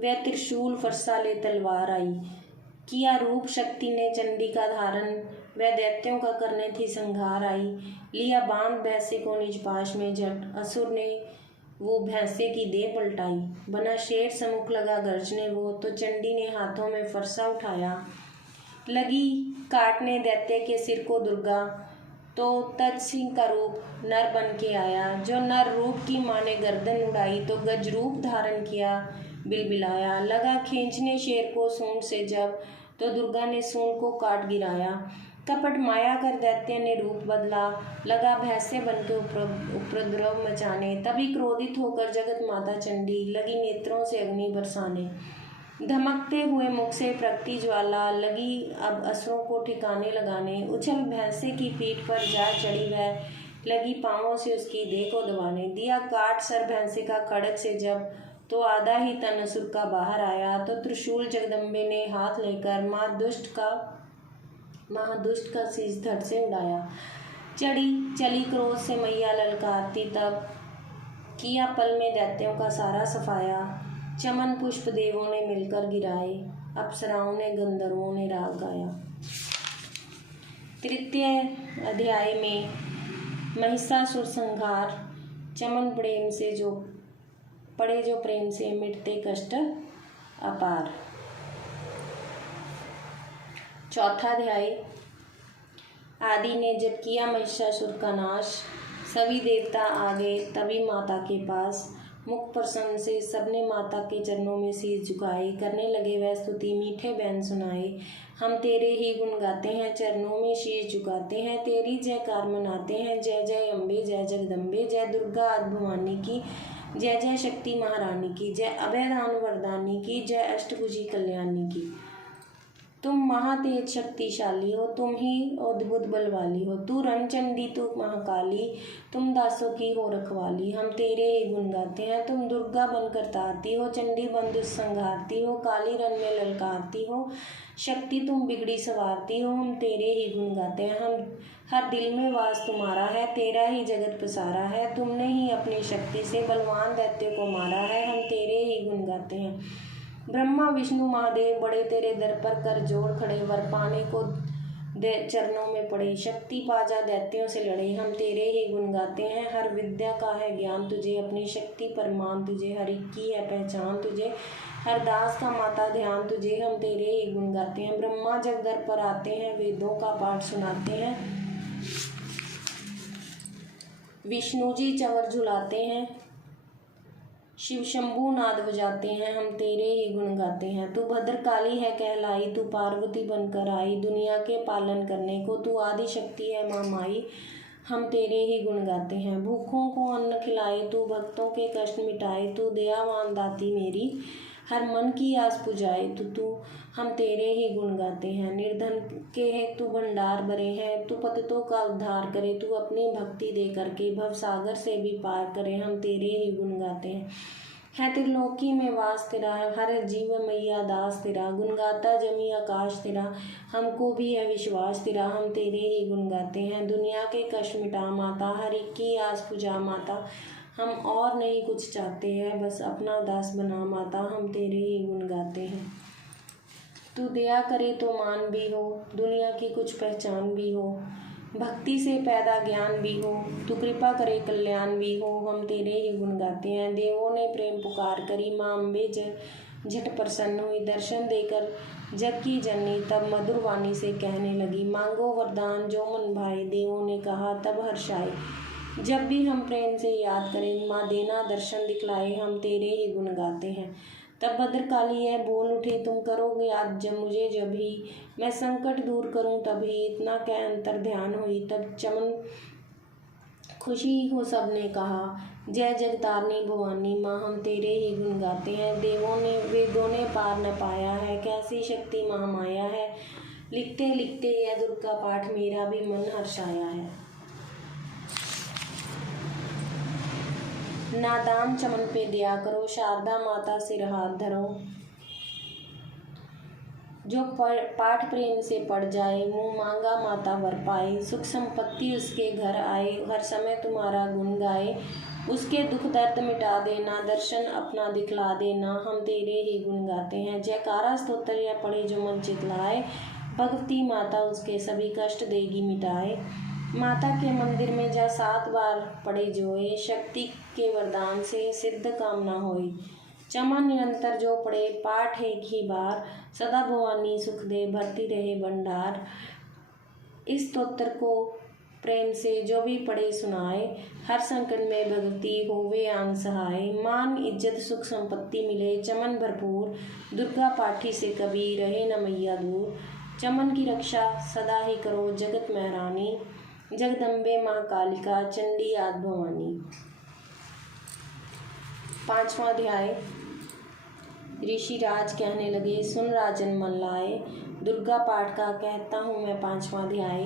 वह त्रिशूल फरसा ले तलवार आई। किया रूप शक्ति ने चंडी का धारण, वह दैत्यों का करने थी संहार आई। लिया बांध भैंसे को निज पाश में झट, असुर ने वो भैंसे की देह पलटाई। बना शेर सम्मुख लगा गर्जने वो, तो चंडी ने हाथों में फरसा उठाया। लगी काटने दैत्य के सिर को दुर्गा, तो तज सिंह का रूप नर बन के आया। जो नर रूप की माँ ने गर्दन उड़ाई, तो गज रूप धारण किया बिलबिलाया। लगा खींचने शेर को सूंड से जब, तो दुर्गा ने सूंड को काट गिराया। कपट माया कर दैत्य ने रूप बदला, लगा भैंसे बनके उपद्रव मचाने। तभी क्रोधित होकर जगत माता चंडी, लगी नेत्रों से अग्नि बरसाने। धमकते हुए मुख से प्रगति ज्वाला, लगी अब असुरों को ठिकाने लगाने। उछल भैंसे की पीठ पर जा चढ़ी वह, लगी पांवों से उसकी देह को दबाने। दिया काट सर भैंसे का खड़ग से जब, तो आधा ही तन असुर का बाहर आया। तो त्रिशूल जगदम्बे ने हाथ लेकर महादुष्ट का शीश धड़ से उड़ाया। चली क्रोध से मैया ललकारती तब, किया पल में दैत्यों का सारा सफाया। चमन पुष्प देवों ने मिलकर गिराए, अप्सराओं ने गंधर्वों ने राग गाया। तृतीय अध्याय में महिषासुर संहार, चमन प्रेम से जो पड़े जो प्रेम से मिटते कष्ट अपार। चौथा अध्याय। आदि ने जब किया महिषासुर का नाश, सभी देवता आ गए तभी माता के पास। मुख प्रसन्न से सबने माता के चरणों में शीश झुकाए, करने लगे वह स्तुति मीठे बैन सुनाए। हम तेरे ही गुण गाते हैं, चरणों में शीश झुकाते हैं, तेरी जयकार मनाते हैं। जय जय अम्बे, जय जगदम्बे, जय दुर्गा आदि भवानी की, जय जय शक्ति महारानी की, जय अभयदान वरदानी की, जय अष्टभुजी कल्याणी की। तुम महातेज शक्तिशाली हो, तुम ही अद्भुत बल वाली हो। तू रणचंडी, तू महाकाली, तुम दासों की हो रखवाली। हम तेरे ही गुण गाते हैं। तुम दुर्गा बनकर तारती हो, चंडी बन दुष्संहारती हो, काली रण में ललकारती हो, शक्ति तुम बिगड़ी सवारती हो। हम तेरे ही गुण गाते हैं। हम हर दिल में वास तुम्हारा है, तेरा ही जगत पसारा है। तुमने ही अपनी शक्ति से बलवान दैत्य को मारा है। हम तेरे ही गुण गाते हैं। ब्रह्मा विष्णु महादेव बड़े तेरे दर पर कर जोड़ खड़े, वर पाने को दे चरणों में पड़े, शक्ति पाजा दैत्यों से लड़े। हम तेरे ही गुण गाते हैं। हर विद्या का है ज्ञान तुझे, अपनी शक्ति परमान तुझे, हरि की है पहचान तुझे, हर दास का माता ध्यान तुझे। हम तेरे ही गुण गाते हैं। ब्रह्मा जब दर पर आते हैं, वेदों का पाठ सुनाते हैं, विष्णु जी चंवर झुलाते हैं, शिव शंभु नाद बजाते हैं। हम तेरे ही गुण गाते हैं। तू भद्रकाली है कहलाई, तू पार्वती बनकर आई, दुनिया के पालन करने को तू आदि शक्ति है माँ माई। हम तेरे ही गुण गाते हैं। भूखों को अन्न खिलाए, तू भक्तों के कष्ट मिटाए, तू दयावान दाती मेरी, हर मन की आस पुजाए तू। हम तेरे ही गुण गाते हैं। निर्धन के है तू भंडार भरे हैं, तू पतितों का उद्धार करे, तू अपनी भक्ति दे करके भव सागर से भी पार करे। हम तेरे ही गुण गाते हैं। है त्रिलोकी में वास तेरा, है हर जीव मैया दास तेरा, गुण गाता जमी आकाश तेरा, हमको भी है विश्वास तेरा। हम तेरे ही गुण गाते हैं। दुनिया के कष्ट मिटा माता, हर एक की आस पुजा माता, हम और नहीं कुछ चाहते हैं, बस अपना दास बना माता। हम तेरे ही गुण गाते हैं। तू दया करे तो मान भी हो, दुनिया की कुछ पहचान भी हो, भक्ति से पैदा ज्ञान भी हो, तू कृपा करे कल्याण भी हो। हम तेरे ही गुण गाते हैं। देवों ने प्रेम पुकार करी, माँ अम्बे झट प्रसन्न हुई, दर्शन देकर जग की जननी तब मधुर वाणी से कहने लगी, मांगो वरदान जो मन भाए। देवों ने कहा तब हर्षाए, जब भी हम प्रेम से याद करें माँ देना दर्शन दिखलाए। हम तेरे ही गुण गाते हैं। तब भद्रकाली है बोल उठे, तुम करोगे याद जब मुझे, जब ही मैं संकट दूर करूं तभी। इतना क्या अंतर ध्यान हुई तब चमन खुशी हो सबने कहा, जय जगतारनी भवानी माँ। हम तेरे ही गुण गाते हैं। देवों ने वेदों ने पार न पाया है, कैसी शक्ति महामाया है, लिखते लिखते यह दुर्गा पाठ मेरा भी मन हर्षाया है। नादान चमन पे दया करो, शारदा माता सिर हाथ धरो, जो पाठ प्रेम से पढ़ जाए, मुँह मांगा माता वर पाए, सुख संपत्ति उसके घर आए, हर समय तुम्हारा गुण गाए, उसके दुख दर्द मिटा देना, दर्शन अपना दिखला देना। हम तेरे ही गुण गाते हैं। जयकारा स्तोत्र या पढ़े जो मन चितलाए, भगवती माता उसके सभी कष्ट देगी मिटाए। माता के मंदिर में जा 7 बार पढ़े जोए, शक्ति के वरदान से सिद्ध कामना होई। चमन निरंतर जो पढ़े पाठ एक ही बार, सदा भवानी सुख दे भरती रहे भंडार। इस स्तोत्र को प्रेम से जो भी पढ़े सुनाए, हर संकट में भगवती होवे आन सहाय। मान इज्जत सुख संपत्ति मिले चमन भरपूर, दुर्गा पाठी से कभी रहे न मैया दूर। चमन की रक्षा सदा ही करो जगत महरानी, जगदम्बे माँ कालिका चंडी आदि भवानी। 5वां अध्याय। ऋषिराज कहने लगे, सुन राजन मन लाए, दुर्गा पाठ का कहता हूँ मैं 5वां अध्याय।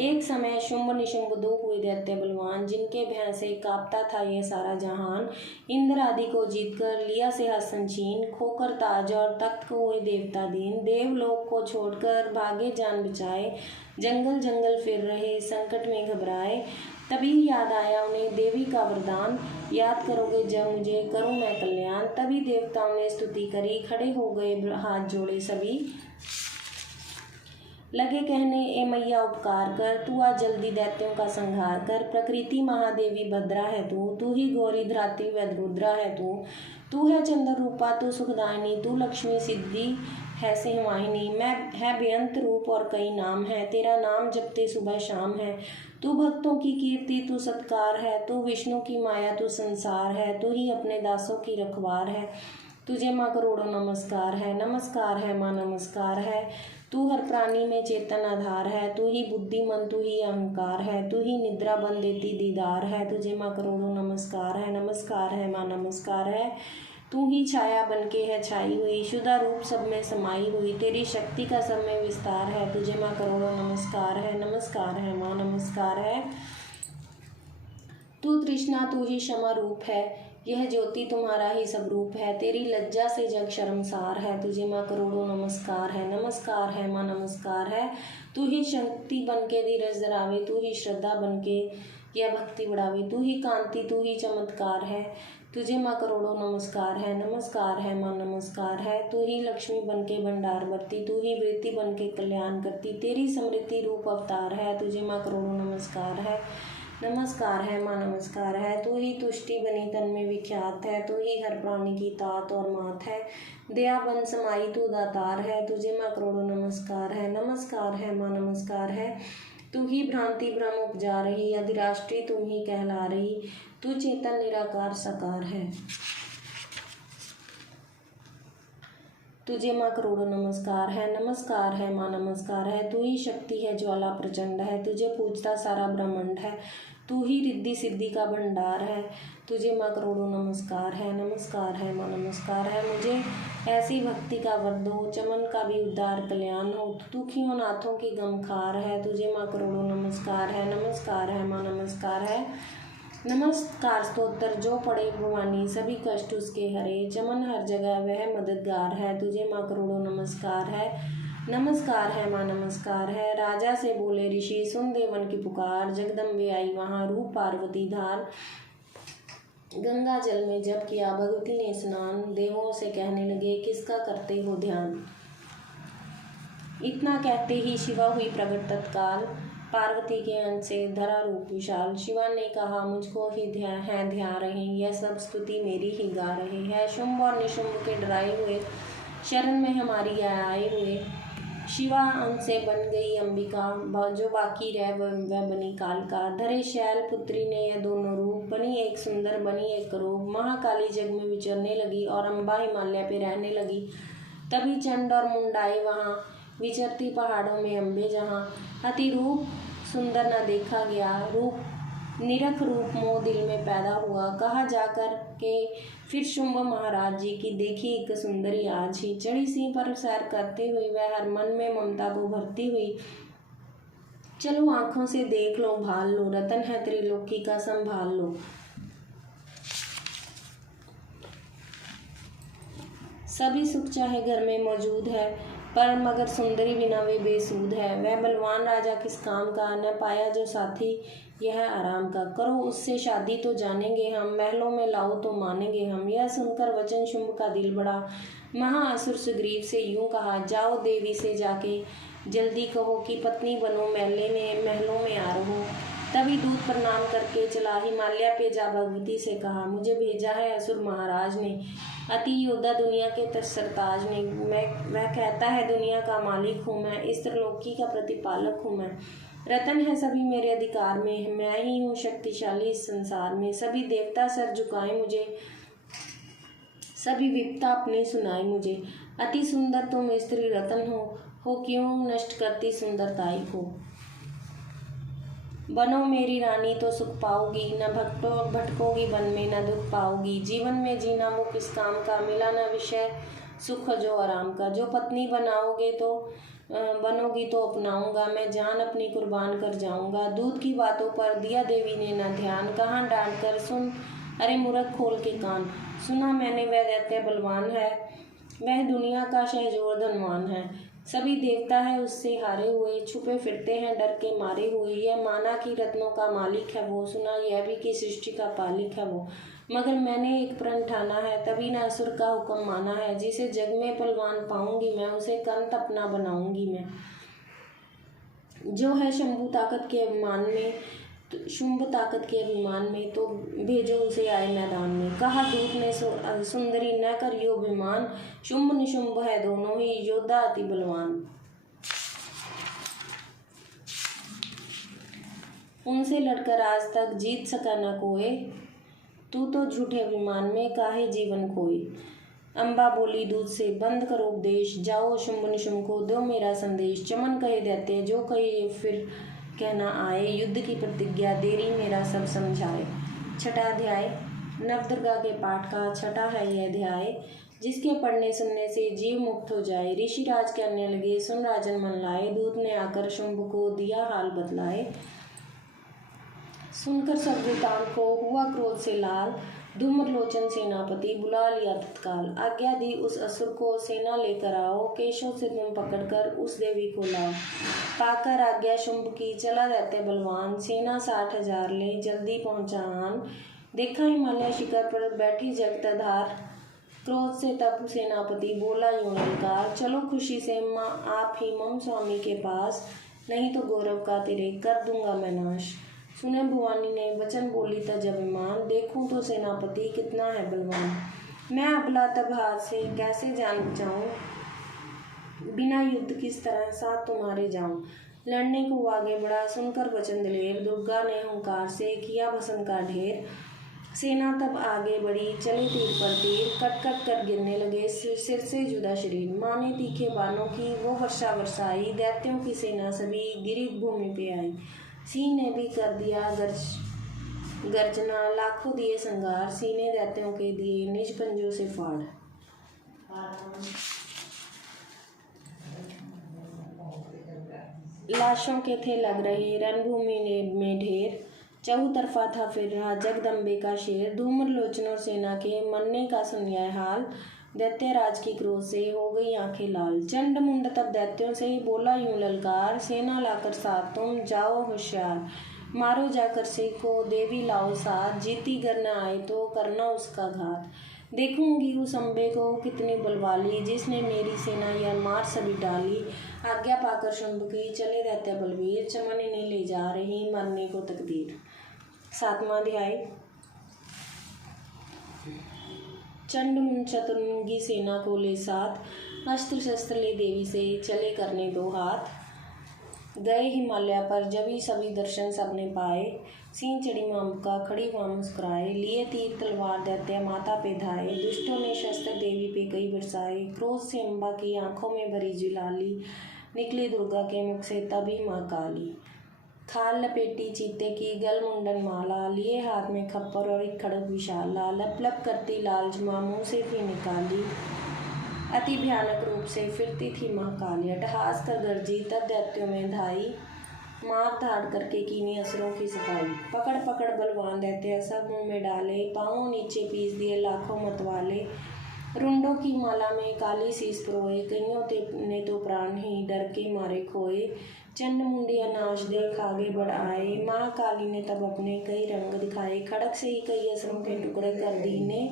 एक समय शुंभ निशुंभ 2 हुए दैत्य बलवान, जिनके भय से कांपता था यह सारा जहान। इंद्र आदि को जीतकर लिया सिंहासन छीन, खोकर ताज और तख्त को हुए देवता दीन। देवलोक को छोड़कर भागे जान बचाए, जंगल जंगल फिर रहे संकट में घबराए। तभी याद आया उन्हें देवी का वरदान, याद करोगे जब मुझे करूँ मैं कल्याण। तभी देवताओं ने स्तुति करी, खड़े हो गए हाथ जोड़े सभी, लगे कहने, ए मैया उपकार कर, तू आ जल्दी दैत्यों का संहार कर। प्रकृति महादेवी भद्रा है तू ही गौरी धराती रुद्रा है तू है चंद्र रूपा, तू सुखदायिनी, तू लक्ष्मी सिद्धि है सिंहवाहिनी। मैं है बेअंत रूप और कई नाम है, तेरा नाम जपते सुबह शाम है। तू भक्तों की कीर्ति, तू सत्कार है, तू विष्णु की माया, तू संसार है, तू ही अपने दासों की रखवार है। तुझे माँ करोड़ों नमस्कार है माँ नमस्कार है। तू हर प्राणी में चेतन आधार है, तू ही बुद्धिमन, तू ही अहंकार है, तू ही निद्रा बन देती दीदार है। तुझे माँ करोड़ों नमस्कार है माँ नमस्कार है। तू ही छाया बनके है छाई हुई, शुद्धा रूप सब में समाई हुई, तेरी शक्ति का सब में विस्तार है। तुझे माँ करोड़ों नमस्कार है माँ नमस्कार है। तू तृष्णा, तू ही क्षमा रूप है, यह ज्योति तुम्हारा ही सब रूप है, तेरी लज्जा से जग शर्मसार है। तुझे माँ करोड़ों नमस्कार है माँ नमस्कार है। तू ही शक्ति बनके धीरज धरावे, तू ही श्रद्धा बनके यह भक्ति बढ़ावे, तू ही कांति, तू ही चमत्कार है। तुझे माँ करोड़ों नमस्कार है माँ नमस्कार है। तू ही लक्ष्मी बनके भंडार भरती, तू ही वृत्ति बनके कल्याण करती, तेरी समृद्धि रूप अवतार है। तुझे माँ करोड़ों नमस्कार है माँ नमस्कार है। तू ही तुष्टि बनी तन में विख्यात है, तू ही हर प्राणी की तात और मात है, दया बन समाई तू दातार है। तुझे माँ करोड़ों नमस्कार है माँ नमस्कार है। तू ही भ्रांति भ्रम उपजा रही, अधिराष्ट्रीय तुम ही कहला रही, तू चेतन निराकार साकार है। तुझे माँ करोड़ों नमस्कार है माँ नमस्कार है। तू ही शक्ति है ज्वाला प्रचंड है, तुझे पूजता सारा ब्रह्मांड है, तू ही रिद्धि सिद्धि का भंडार है। तुझे माँ करोड़ों नमस्कार है माँ नमस्कार है। मुझे ऐसी भक्ति का वर दो, चमन का भी उद्धार कल्याण हो, दुखियों नाथों की गमखार है। तुझे माँ करोड़ों नमस्कार है माँ नमस्कार है। नमस्कार स्तोत्र जो पढ़े भवानी, सभी कष्ट उसके हरे, चमन हर जगह वह मददगार है। तुझे माँ करोड़ों नमस्कार है माँ नमस्कार है। राजा से बोले ऋषि, सुन देवन की पुकार, जगदम्बे आई वहाँ रूप पार्वती धार। गंगा जल में जब किया भगवती ने स्नान, देवों से कहने लगे किसका करते हो ध्यान। इतना कहते ही शिवा हुई प्रकट तत्काल, पार्वती के अंश से धरा रूप विशाल। शिवा ने कहा मुझको ही ध्यान रहे, यह सब स्तुति मेरी ही गा रहे हैं। शुंभ और निशुंभ के डराए हुए शरण में हमारी आए हुए, शिवा अंश से बन गई अंबिका, जो बाकी रह वह बनी कालिका। धरे शैल पुत्री ने यह दोनों रूप, बनी एक सुंदर बनी एक करूप। महाकाली जग में विचरने लगी और अम्बा हिमालय पे रहने लगी। तभी चंड और मुंडाई वहाँ विचरती पहाड़ों में अम्बे जहाँ। अति रूप सुंदर न देखा गया, रूप निरख रूप मोह दिल में पैदा हुआ। कहा जाकर के फिर शुंभ महाराज जी की, देखी एक सुंदरी आज ही। चढ़ी सी पर सैर करते हुई वह हर मन में ममता को भरती हुई, चलो आंखों से देख लो भाल लो, रतन है त्रिलोकी का संभाल लो। सभी सुख चाहे घर में मौजूद है, पर मगर सुंदरी बिना वे बेसूद है। वह बलवान राजा किस काम का, न पाया जो साथी यह आराम का। करो उससे शादी तो जानेंगे हम, महलों में लाओ तो मानेंगे हम। यह सुनकर वचन शुंभ का दिल बड़ा, महाअसुर सुग्रीव से यूं कहा, जाओ देवी से जाके जल्दी कहो कि पत्नी बनो महलों में आ रहो। तभी दूत प्रणाम करके चला हिमालय पे जा भगवती से कहा, मुझे भेजा है असुर महाराज ने, अति योद्धा दुनिया के सरताज ने। वह कहता है दुनिया का मालिक हूँ मैं, इस त्रिलोकी का प्रतिपालक हूँ मैं। रतन है सभी मेरे अधिकार में, मैं ही हूँ शक्तिशाली इस संसार में। सभी देवता सर झुकाए मुझे, सभी विपता अपनी सुनाए मुझे। अति सुंदर तुम स्त्री रतन हो क्यों नष्ट करती सुंदरताई को। बनो मेरी रानी तो सुख पाओगी, न भटकोगी वन में न दुख पाओगी। जीवन में जीना मुख इस काम का, मिला न विषय सुख जो आराम का। जो पत्नी बनोगी तो अपनाऊंगा, मैं जान अपनी कुर्बान कर जाऊंगा। दूध की बातों पर दिया देवी ने न ध्यान, कहाँ डांट कर सुन अरे मूर्ख खोल के कान। सुना मैंने वह दैत्य बलवान है, वह दुनिया का शहजोर धनवान है। सभी देवता है उससे हारे हुए, छुपे फिरते हैं डर के मारे हुए। यह माना कि रत्नों का मालिक है वो, सुना यह भी कि सृष्टि का पालिक है वो। मगर मैंने एक प्रण ठाना है, तभी न असुर का हुक्म माना है। जिसे जग में बलवान पाऊंगी मैं, उसे कंत अपना बनाऊंगी मैं। जो है शंभु ताकत के अभिमान में, शुंभ ताकत के अभिमान में, तो भेजो उसे आए मैदान में। कहा दूत ने सुंदरी न करियो अभिमान, शुंभ निशुंभ है दोनों ही योद्धा अति बलवान। उनसे लड़कर आज तक जीत सका न कोई, तू तो झूठे अभिमान में काहे जीवन खोई। अम्बा बोली दूत से बंद करो उपदेश, जाओ शुंभ निशुंभ को दो मेरा संदेश। चमन कहे दैत्य जो कहे फिर कहना आए, युद्ध की प्रतिज्ञा देरी मेरा सब समझाए। छठा अध्याय नवदुर्गा के पाठ का छठा है यह अध्याय, जिसके पढ़ने सुनने से जीव मुक्त हो जाए। ऋषिराज कहने लगे सुन राजन मन लाए, दूत ने आकर शुंभ को दिया हाल बतलाए। सुनकर सब वृतांत को हुआ क्रोध से लाल, धूम्रलोचन सेनापति बुला लिया तत्काल। आज्ञा दी उस असुर को सेना लेकर आओ, केशों से तुम पकड़कर उस देवी को लाओ। पाकर आज्ञा शुंभ की चला दैत्य बलवान, सेना 60,000 ले जल्दी पहुंचा आन। देखा हिमालय शिखर पर बैठी जगतधार, क्रोध से तब सेनापति बोला यूं ललकार। चलो खुशी से माँ आप ही मम स्वामी के पास, नहीं तो गौरव का तेरे कर दूंगा मैं नाश। सुने भुवानी ने वचन बोली तज अभिमान, देखूं तो सेनापति कितना है बलवान। मैं अबला तब हाथ से कैसे जान बचाऊं, बिना युद्ध किस तरह साथ तुम्हारे जाऊं। लड़ने को आगे बढ़ा सुनकर वचन दिलेर, दुर्गा ने हुंकार से किया भस्म का ढेर। सेना तब आगे बढ़ी चले तीर पर तीर, कट कट कर गिरने लगे सिर से जुदा शरीर। माँ ने तीखे बाणों की वो वर्षा बरसाई, दैत्यों की सेना सभी गिरी भूमि पे आई। सिंह ने भी कर दिया गर्जना, लाखों दिए संगार, सीने दैत्यों के दिए निज पंजों से फाड़। लाशों के थे लग रहे रणभूमि में ढेर, चहुतरफा था फिर रहा जगदम्बे का शेर। धूम्रलोचन और सेना के मरने का सुन यह हाल, दैत्य राज की क्रोध से हो गई आंखें लाल। चंड मुंड तब दैत्यों से बोला यूं ललकार, सेना लाकर साथ तुम जाओ होशियार। मारो जाकर सिंह को देवी लाओ साथ, जीती गर न आए तो करना उसका घात। देखूंगी उस अम्बे को कितनी बलवाली, जिसने मेरी सेना यह मार सभी डाली। आज्ञा पाकर शुंभ की चले दैत्य बलवीर, चमन इन्हें ले जा रही मरने को तकदीर। सातवां अध्याय चंड मुंड चतुर्मुंगी सेना को ले साथ, अस्त्र शस्त्र ले देवी से चले करने दो हाथ। गए हिमालय पर जभी सभी दर्शन सबने पाए, सीन चढ़ी मां का खड़ी वहां मुस्कुराए। लिए तीर तलवार दैत्य माता पे धाए, दुष्टों ने शस्त्र देवी पे कई बरसाए। क्रोध से अम्बा की आंखों में भरी जुलाली, निकली दुर्गा के मुख से तभी माँ काली। खाल लपेटी चीते की गल मुंडन माला, लिए हाथ में खप्पर और एक खड़ग विशाला। लप लप करती लाल जुमा मुँह से थी निकाली, अति भयानक रूप से फिरती थी माँ काली। अट्टहास कर गरजी तब दैत्यों में धाई, मार धाड़ करके कीनी असुरों की सफाई। पकड़ पकड़ बलवान दैत्य सब मुँह में डाले, पाँवों नीचे पीस दिए लाखों मतवाले। रुंडों की माला में काली शीस परोए, कईयों ने तो प्राण ही डर के मारे खोए। चंड मुंडी अनाश देख आगे बढ़ आए, महाकाली ने तब अपने कई रंग दिखाए। खड़क से ही कई असुरों के टुकड़े कर दीने,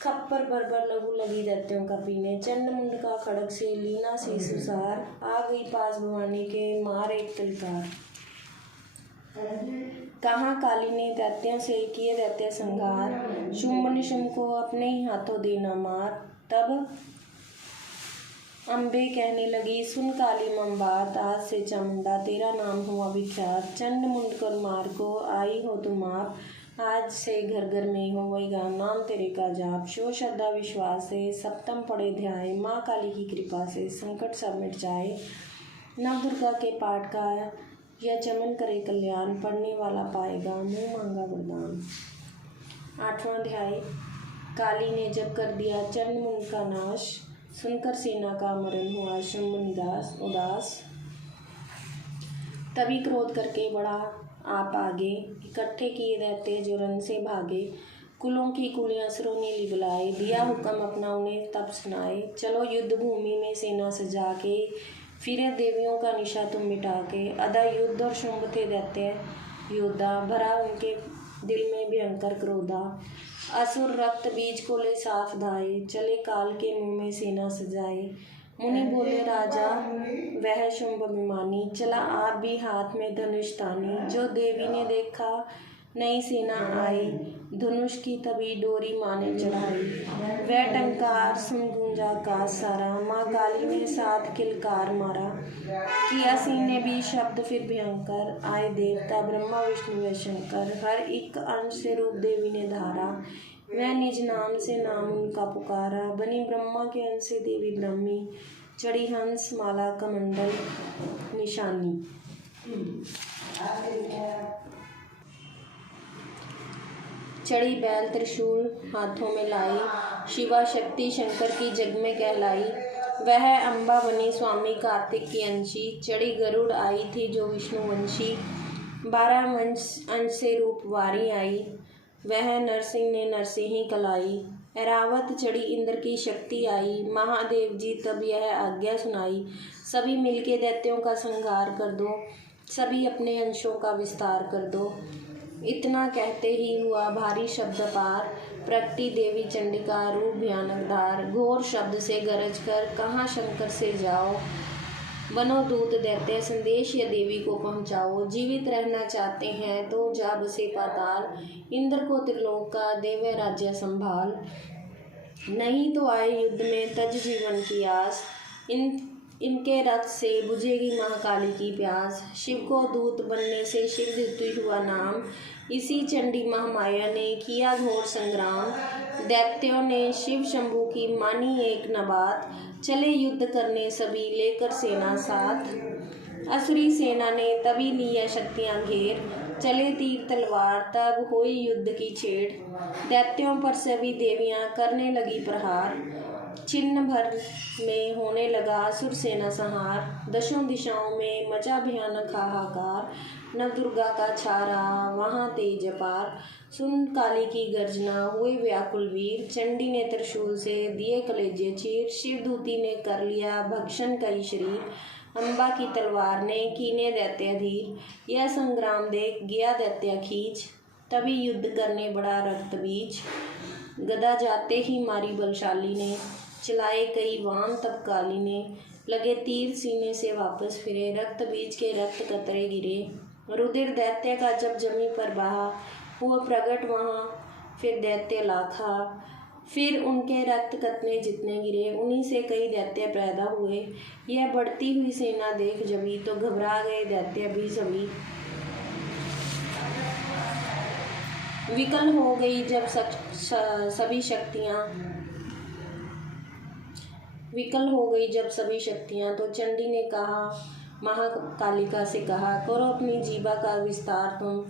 खप्पर भर भर लहू लगी दैत्यों का पीने। चंड मुंड का खड़क से लीना शीस उसार, आ गई पास भवानी के मार एक तिलकार। कहाँ काली ने दैत्यों से किए दैत्य संहार, शुंभ निशुंभ को अपने ही हाथों देना मार। तब अम्बे कहने लगी सुन काली मम बात, आज से चामुंडा तेरा नाम हुआ विख्यात। चंड मुंड कर मार को आई हो तुम आप, आज से घर घर में होगा नाम तेरे का जाप। शिव श्रद्धा विश्वास से सप्तम पड़े ध्याय, माँ काली की कृपा से संकट सब मिट जाए। नवदुर्गा के पाठ का यह चमन करे कल्याण, पढ़ने वाला पाएगा मुँह मांगा वरदान। आठवां अध्याय काली ने जब कर दिया चंड मुंड का नाश, सुनकर सेना का मरण हुआ शुंभ उदास। तभी क्रोध करके बढ़ा आप आगे, इकट्ठे किए दैत्य जो रन से भागे। कुलों की कुलियाँ असुरों ने ली बुलाए, दिया हुक्म अपना उन्हें तब सुनाए। चलो युद्ध भूमि में सेना सजा के, फिरे देवियों का निशा तुम मिटा के। अदा युद्ध और शुंभ थे दैत्य योद्धा, भरा उनके दिल में भयंकर क्रोधा। असुर रक्त बीज को ले साफ धाये, चले काल के मुँह में सेना सजाए। मुनि बोले राजा वह शुंभ अभिमानी, चला आप भी हाथ में धनुष तानी। जो देवी ने देखा नई सेना आई, धनुष की तभी डोरी माँ ने चढ़ाई। वह टंकार सुन गूंजा आकाश सारा, माँ काली ने साथ किलकार मारा। किया सीने भी शब्द फिर भयंकर, आए देवता ब्रह्मा विष्णु व शंकर। हर एक अंश से रूप देवी ने धारा, वह निज नाम से नाम उनका पुकारा। बनी ब्रह्मा के अंश से देवी ब्रह्मी, चढ़ी हंस माला कमंडल निशानी। चढ़ी बैल त्रिशूल हाथों में लाई, शिवा शक्ति शंकर की जग में कहलाई। वह अम्बा बनी स्वामी कार्तिक की अंशी, चढ़ी गरुड़ आई थी जो विष्णुवंशी। 12 अंश से रूप वारी आई, वह नरसिंह ने नरसिंही कलाई। ऐरावत चढ़ी इंद्र की शक्ति आई, महादेव जी तब यह आज्ञा सुनाई। सभी मिलके दैत्यों का संहार कर दो, सभी अपने अंशों का विस्तार कर दो। इतना कहते ही हुआ भारी शब्द पार, प्रकटी देवी चंडिका रूप भयानक धार। घोर शब्द से गरज कर कहाँ शंकर से जाओ, बनो दूत दैत्य संदेश या देवी को पहुँचाओ। जीवित रहना चाहते हैं तो जा बसे पाताल, इंद्र को त्रिलोक का देवे राज्य संभाल। नहीं तो आए युद्ध में तज जीवन की आस, इनके रथ से बुझेगी महाकाली की प्यास। शिव को दूत बनने से शिव द्वितीय हुआ नाम, इसी चंडी महामाया ने किया घोर संग्राम। दैत्यों ने शिव शंभू की मानी एक न बात, चले युद्ध करने सभी लेकर सेना साथ। असुरी सेना ने तभी लिया शक्तियां घेर, चले तीर तलवार तब हुई युद्ध की छेड़। दैत्यों पर सभी देवियां करने लगी प्रहार, छिन्न भर में होने लगा असुर सेना संहार। दशों दिशाओं में मचा भयानक हाहाकार, नव दुर्गा का छा रहा वहाँ तेज अपार। सुन काली की गर्जना हुए व्याकुल वीर, चंडी ने त्रिशूल से दिए कलेजे चीर। शिवदूती ने कर लिया भक्षण कई शरीर, अम्बा की तलवार ने कीने दैत्य धीर। यह संग्राम देख गया दैत्य खींच, तभी युद्ध करने बड़ा रक्त बीच। गदा जाते ही मारी बलशाली ने, चलाए कई वान तब काली ने। लगे तीर सीने से वापस फिरे, रक्त बीज के रक्त कतरे गिरे। रुधिर दैत्य का जब जमी पर बहा, हुआ प्रगट वहाँ फिर दैत्य लाखा। फिर उनके रक्त कतने जितने गिरे, उन्हीं से कई दैत्य पैदा हुए। यह बढ़ती हुई सेना देख जभी, तो घबरा गए दैत्य भी सभी। विकल हो गई जब सभी शक्तियाँ, तो चंडी ने कहा महाकालिका से कहा, करो अपनी जीभा का विस्तार तुम,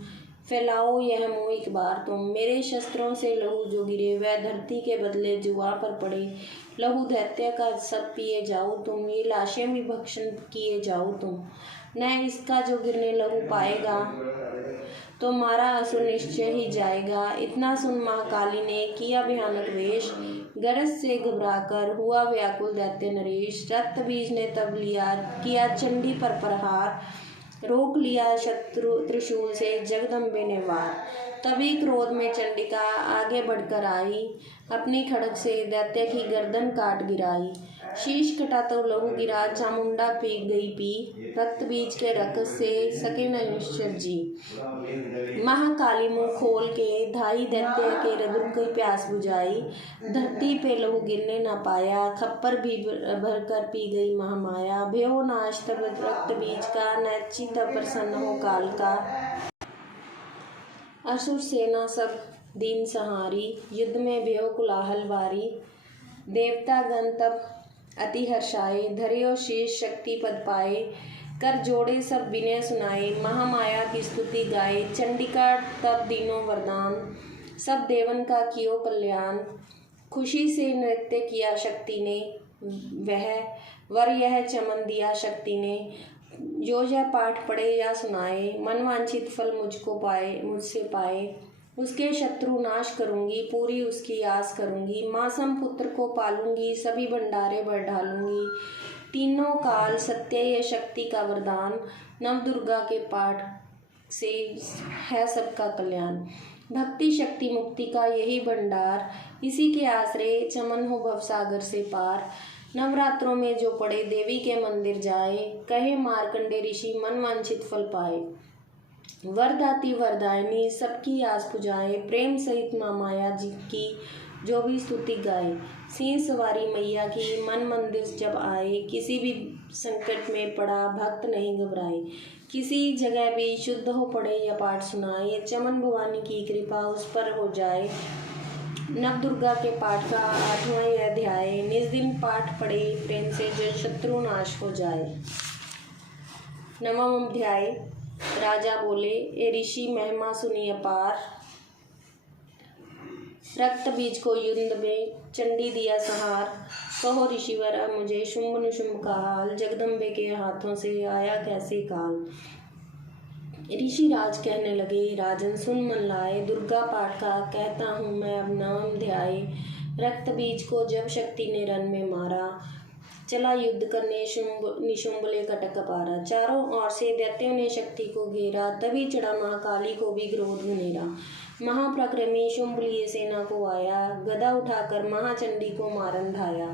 फैलाओ यह मुँह एक बार तुम। मेरे शस्त्रों से लहू जो गिरे, वह धरती के बदले जुआ पर पड़े। लहू दैत्य का सब पिए जाओ तुम, ये लाशें भी भक्षण किए जाओ तुम। न इसका जो गिरने लहू पाएगा, तो मारा असुर निश्चय ही जाएगा। इतना सुन महाकाली ने किया भयानक वेश, गरज से घबराकर हुआ व्याकुल दैत्य नरेश। रक्त बीज ने तब लिया किया चंडी पर प्रहार, रोक लिया शत्रु त्रिशूल से जगदम्बे ने वार। तभी क्रोध में चंडिका आगे बढ़कर आई, अपनी खड्ग से दैत्य की गर्दन काट गिराई। शीश कटा तो लहू गिरा, चामुंडा पी गई पी, रक्त बीज के रक्त से सके न ईश्वर जी। महाकाली मुंह खोल के धाई दैत्य के हृदय की प्यास बुझाई। धरती पे लहू गिरने न पाया, खप्पर भी भरकर पी गई महामाया। भयो नाश तब रक्त बीज का, नैची तब प्रसन्न हो काल का। असुर सेना सब दीन सहारी, युद्ध में भयो कुलाहल बारी। देवता गण तब अति हर्षाए, धर्यो शीश शक्ति पद पाए। कर जोड़े सब विनय सुनाए, महामाया की स्तुति गाए। चंडिका तब दीनों वरदान, सब देवन का कियो कल्याण। खुशी से नृत्य किया शक्ति ने, वह वर यह चमन दिया शक्ति ने। जो यह पाठ पढ़े या सुनाए, मनवांछित फल मुझसे पाए। उसके शत्रु नाश करूंगी, पूरी उसकी आस करूंगी। मासम पुत्र को पालूंगी, सभी भंडारे बढ़ ढालूंगी। तीनों काल सत्य यह शक्ति का वरदान, नव दुर्गा के पाठ से है सबका कल्याण। भक्ति शक्ति मुक्ति का यही भंडार, इसी के आश्रय चमन हो भवसागर से पार। नवरात्रों में जो पड़े देवी के मंदिर जाए, कहे मार्कंडे ऋषि मन वांछित फल पाए। वरदाती वरदायिनी सबकी आस पुजाए, प्रेम सहित माँ माया जी की जो भी स्तुति गाए। सिंह सवारी मैया की मन मंदिर जब आए, किसी भी संकट में पड़ा भक्त नहीं घबराए। किसी जगह भी शुद्ध हो पड़े या पाठ सुनाए, चमन भवानी की कृपा उस पर हो जाए। नव दुर्गा के पाठ का 8वां यह अध्याय, निज दिन पाठ पढ़े प्रेम से जो शत्रु नाश हो जाए। 9वां अध्याय, राजा बोले ए ऋषि महिमा सुनी अपार, रक्त बीज को युद्ध में चंडी दिया सहार। कहो ऋषिवर अब मुझे शुंभ निशुंभ का हाल, जगदम्बे के हाथों से आया कैसे काल। ऋषि राज कहने लगे राजन सुन मन लाए, दुर्गा पाठ का कहता हूँ मैं अब 9वां अध्याय। रक्त बीज को जब शक्ति ने रन में मारा, चला युद्ध करने शुंभ निशुंभ ले कटक पारा। चारों ओर से दैत्यों ने शक्ति को घेरा, तभी चढ़ा महाकाली को भी क्रोध घनेरा। महाप्रक्रमी शुंभ लिए सेना को आया, गदा उठाकर महाचंडी को मारन धाया।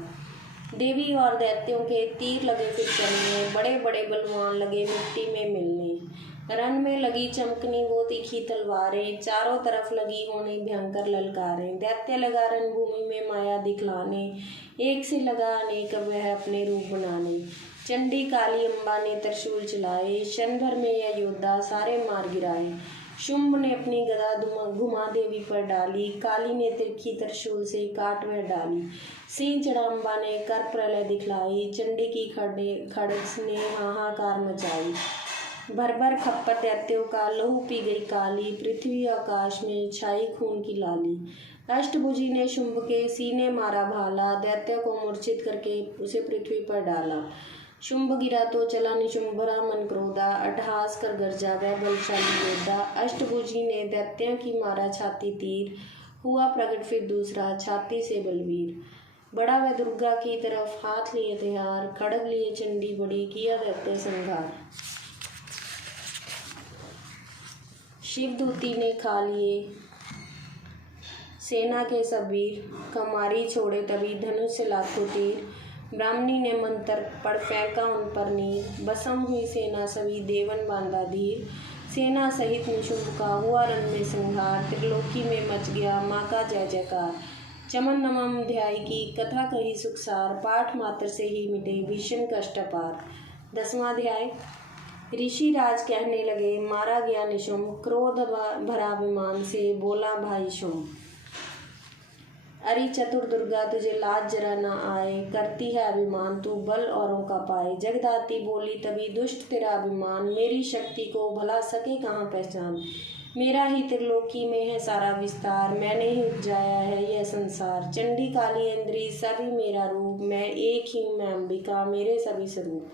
देवी और दैत्यों के तीर लगे फिर चलने, बड़े बड़े बलवान लगे मिट्टी में मिलने। रण में लगी चमकनी वो तीखी तलवारें, चारों तरफ लगी होने भयंकर ललकारें। दैत्य लगा रणभूमि में माया दिखलाने, एक से लगा अनेक वह अपने रूप बनाने। चंडी काली अम्बा ने त्रिशूल चलाए, क्षण भर में यह योद्धा सारे मार गिराए। शुंभ ने अपनी गदा घुमा देवी पर डाली, काली ने तिरछी त्रिशूल से काट वह डाली। सिंह चढ़ा अम्बा ने कर प्रलय दिखलाई, चंडी की खड्ग ने हाहाकार मचाई। भर भर खप्पर दैत्यों का लहू पी गई काली, पृथ्वी आकाश में छाई खून की लाली। अष्टभुजी ने शुंभ के सीने मारा भाला, दैत्य को मूर्छित करके उसे पृथ्वी पर डाला। शुंभ गिरा तो चला निशुंभरा मन क्रोधा, अट्टहास कर गरजा वह बलशाली योद्धा। अष्टभुजी ने दैत्यों की मारा छाती तीर, हुआ प्रकट फिर दूसरा छाती से बलवीर। बड़ा वह दुर्गा की तरफ हाथ लिए तैयार, खड़ग लिए चंडी बड़ी किया दैत्य संहार। शिवदूती ने खा लिए सेना के सब वीर, कमारी छोड़े तभी धनुष से लाखों तीर। ब्राह्मणी ने मंत्र पढ़ फेंका उन पर नीर, भस्म हुई सेना सभी देवन बांधा धीर। सेना सहित निशुंभ का हुआ रण में संहार, त्रिलोकी में मच गया माँ का जय जयकार। चमन 9वां अध्याय की कथा कही सुखसार, पाठ मात्र से ही मिटे भीषण कष्ट पार। 10वां अध्याय, ऋषि राज कहने लगे मारा गया निशुंभ, क्रोध भरा विमान से बोला भाई शुंभ। अरे चतुर दुर्गा तुझे लाज जरा न आए, करती है अभिमान तू बल औरों का पाए। जगदाती बोली तभी दुष्ट तेरा अभिमान, मेरी शक्ति को भला सके कहाँ पहचान। मेरा ही त्रिलोकी में है सारा विस्तार, मैंने ही उपजाया है यह संसार। चंडी काली इंद्री सभी मेरा रूप, मैं एक ही मैं अंबिका मेरे सभी स्वरूप।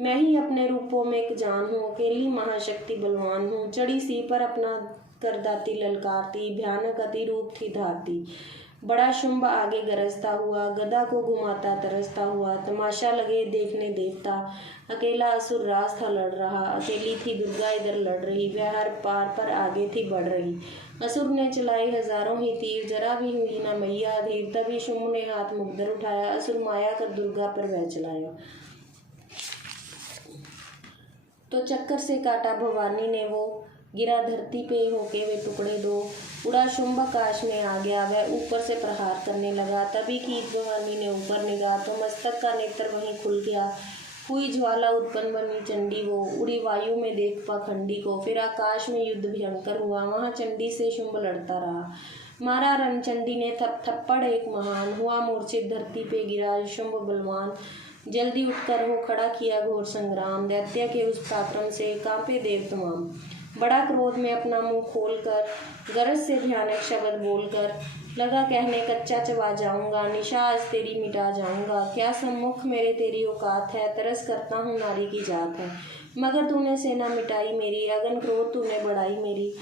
मैं ही अपने रूपों में एक जान हूँ, अकेली महाशक्ति बलवान हूँ। चढ़ी सी पर अपना करदाती ललकारती, भयानक अति रूप थी धारती। बड़ा शुंभ आगे गरजता हुआ, गदा को घुमाता तरसता हुआ। तमाशा लगे देखने देवता, अकेला असुर राज था लड़ रहा। अकेली थी दुर्गा इधर लड़ रही, वह हर पार पर आगे थी बढ़ रही। असुर ने चलाई हजारों ही तीर, जरा भी हुई न मैया धीर। तभी शुंभ ने हाथ मुकदर उठाया, असुर माया कर दुर्गा पर वह चलाया। तो चक्कर से काटा भवानी ने वो, गिरा धरती पे होके वे टुकड़े दो। उड़ा शुंभ आकाश में आ गया, वह ऊपर से प्रहार करने लगा। तभी की भवानी ने ऊपर निगाह तो मस्तक का नेत्र वहीं खुल गया। हुई ज्वाला उत्पन्न बनी चंडी वो, उड़ी वायु में देख पाखंडी को। फिर आकाश में युद्ध भयंकर हुआ, वहाँ चंडी से शुंभ लड़ता रहा। मारा रण चंडी ने थप्पड़ एक महान, हुआ मूर्छित धरती पे गिरा शुंभ बलवान। जल्दी उठकर हो खड़ा किया घोर संग्राम, दैत्य के उस पराक्रम से कांपे देव तमाम। बड़ा क्रोध में अपना मुंह खोलकर, गरज से भयानक शब्द बोलकर लगा कहने कच्चा चबा जाऊंगा, निशा आज तेरी मिटा जाऊंगा। क्या सम्मुख मेरे तेरी औकात है, तरस करता हूँ नारी की जात है। मगर तूने सेना मिटाई मेरी, अगन क्रोध तूने बढ़ाई मेरी।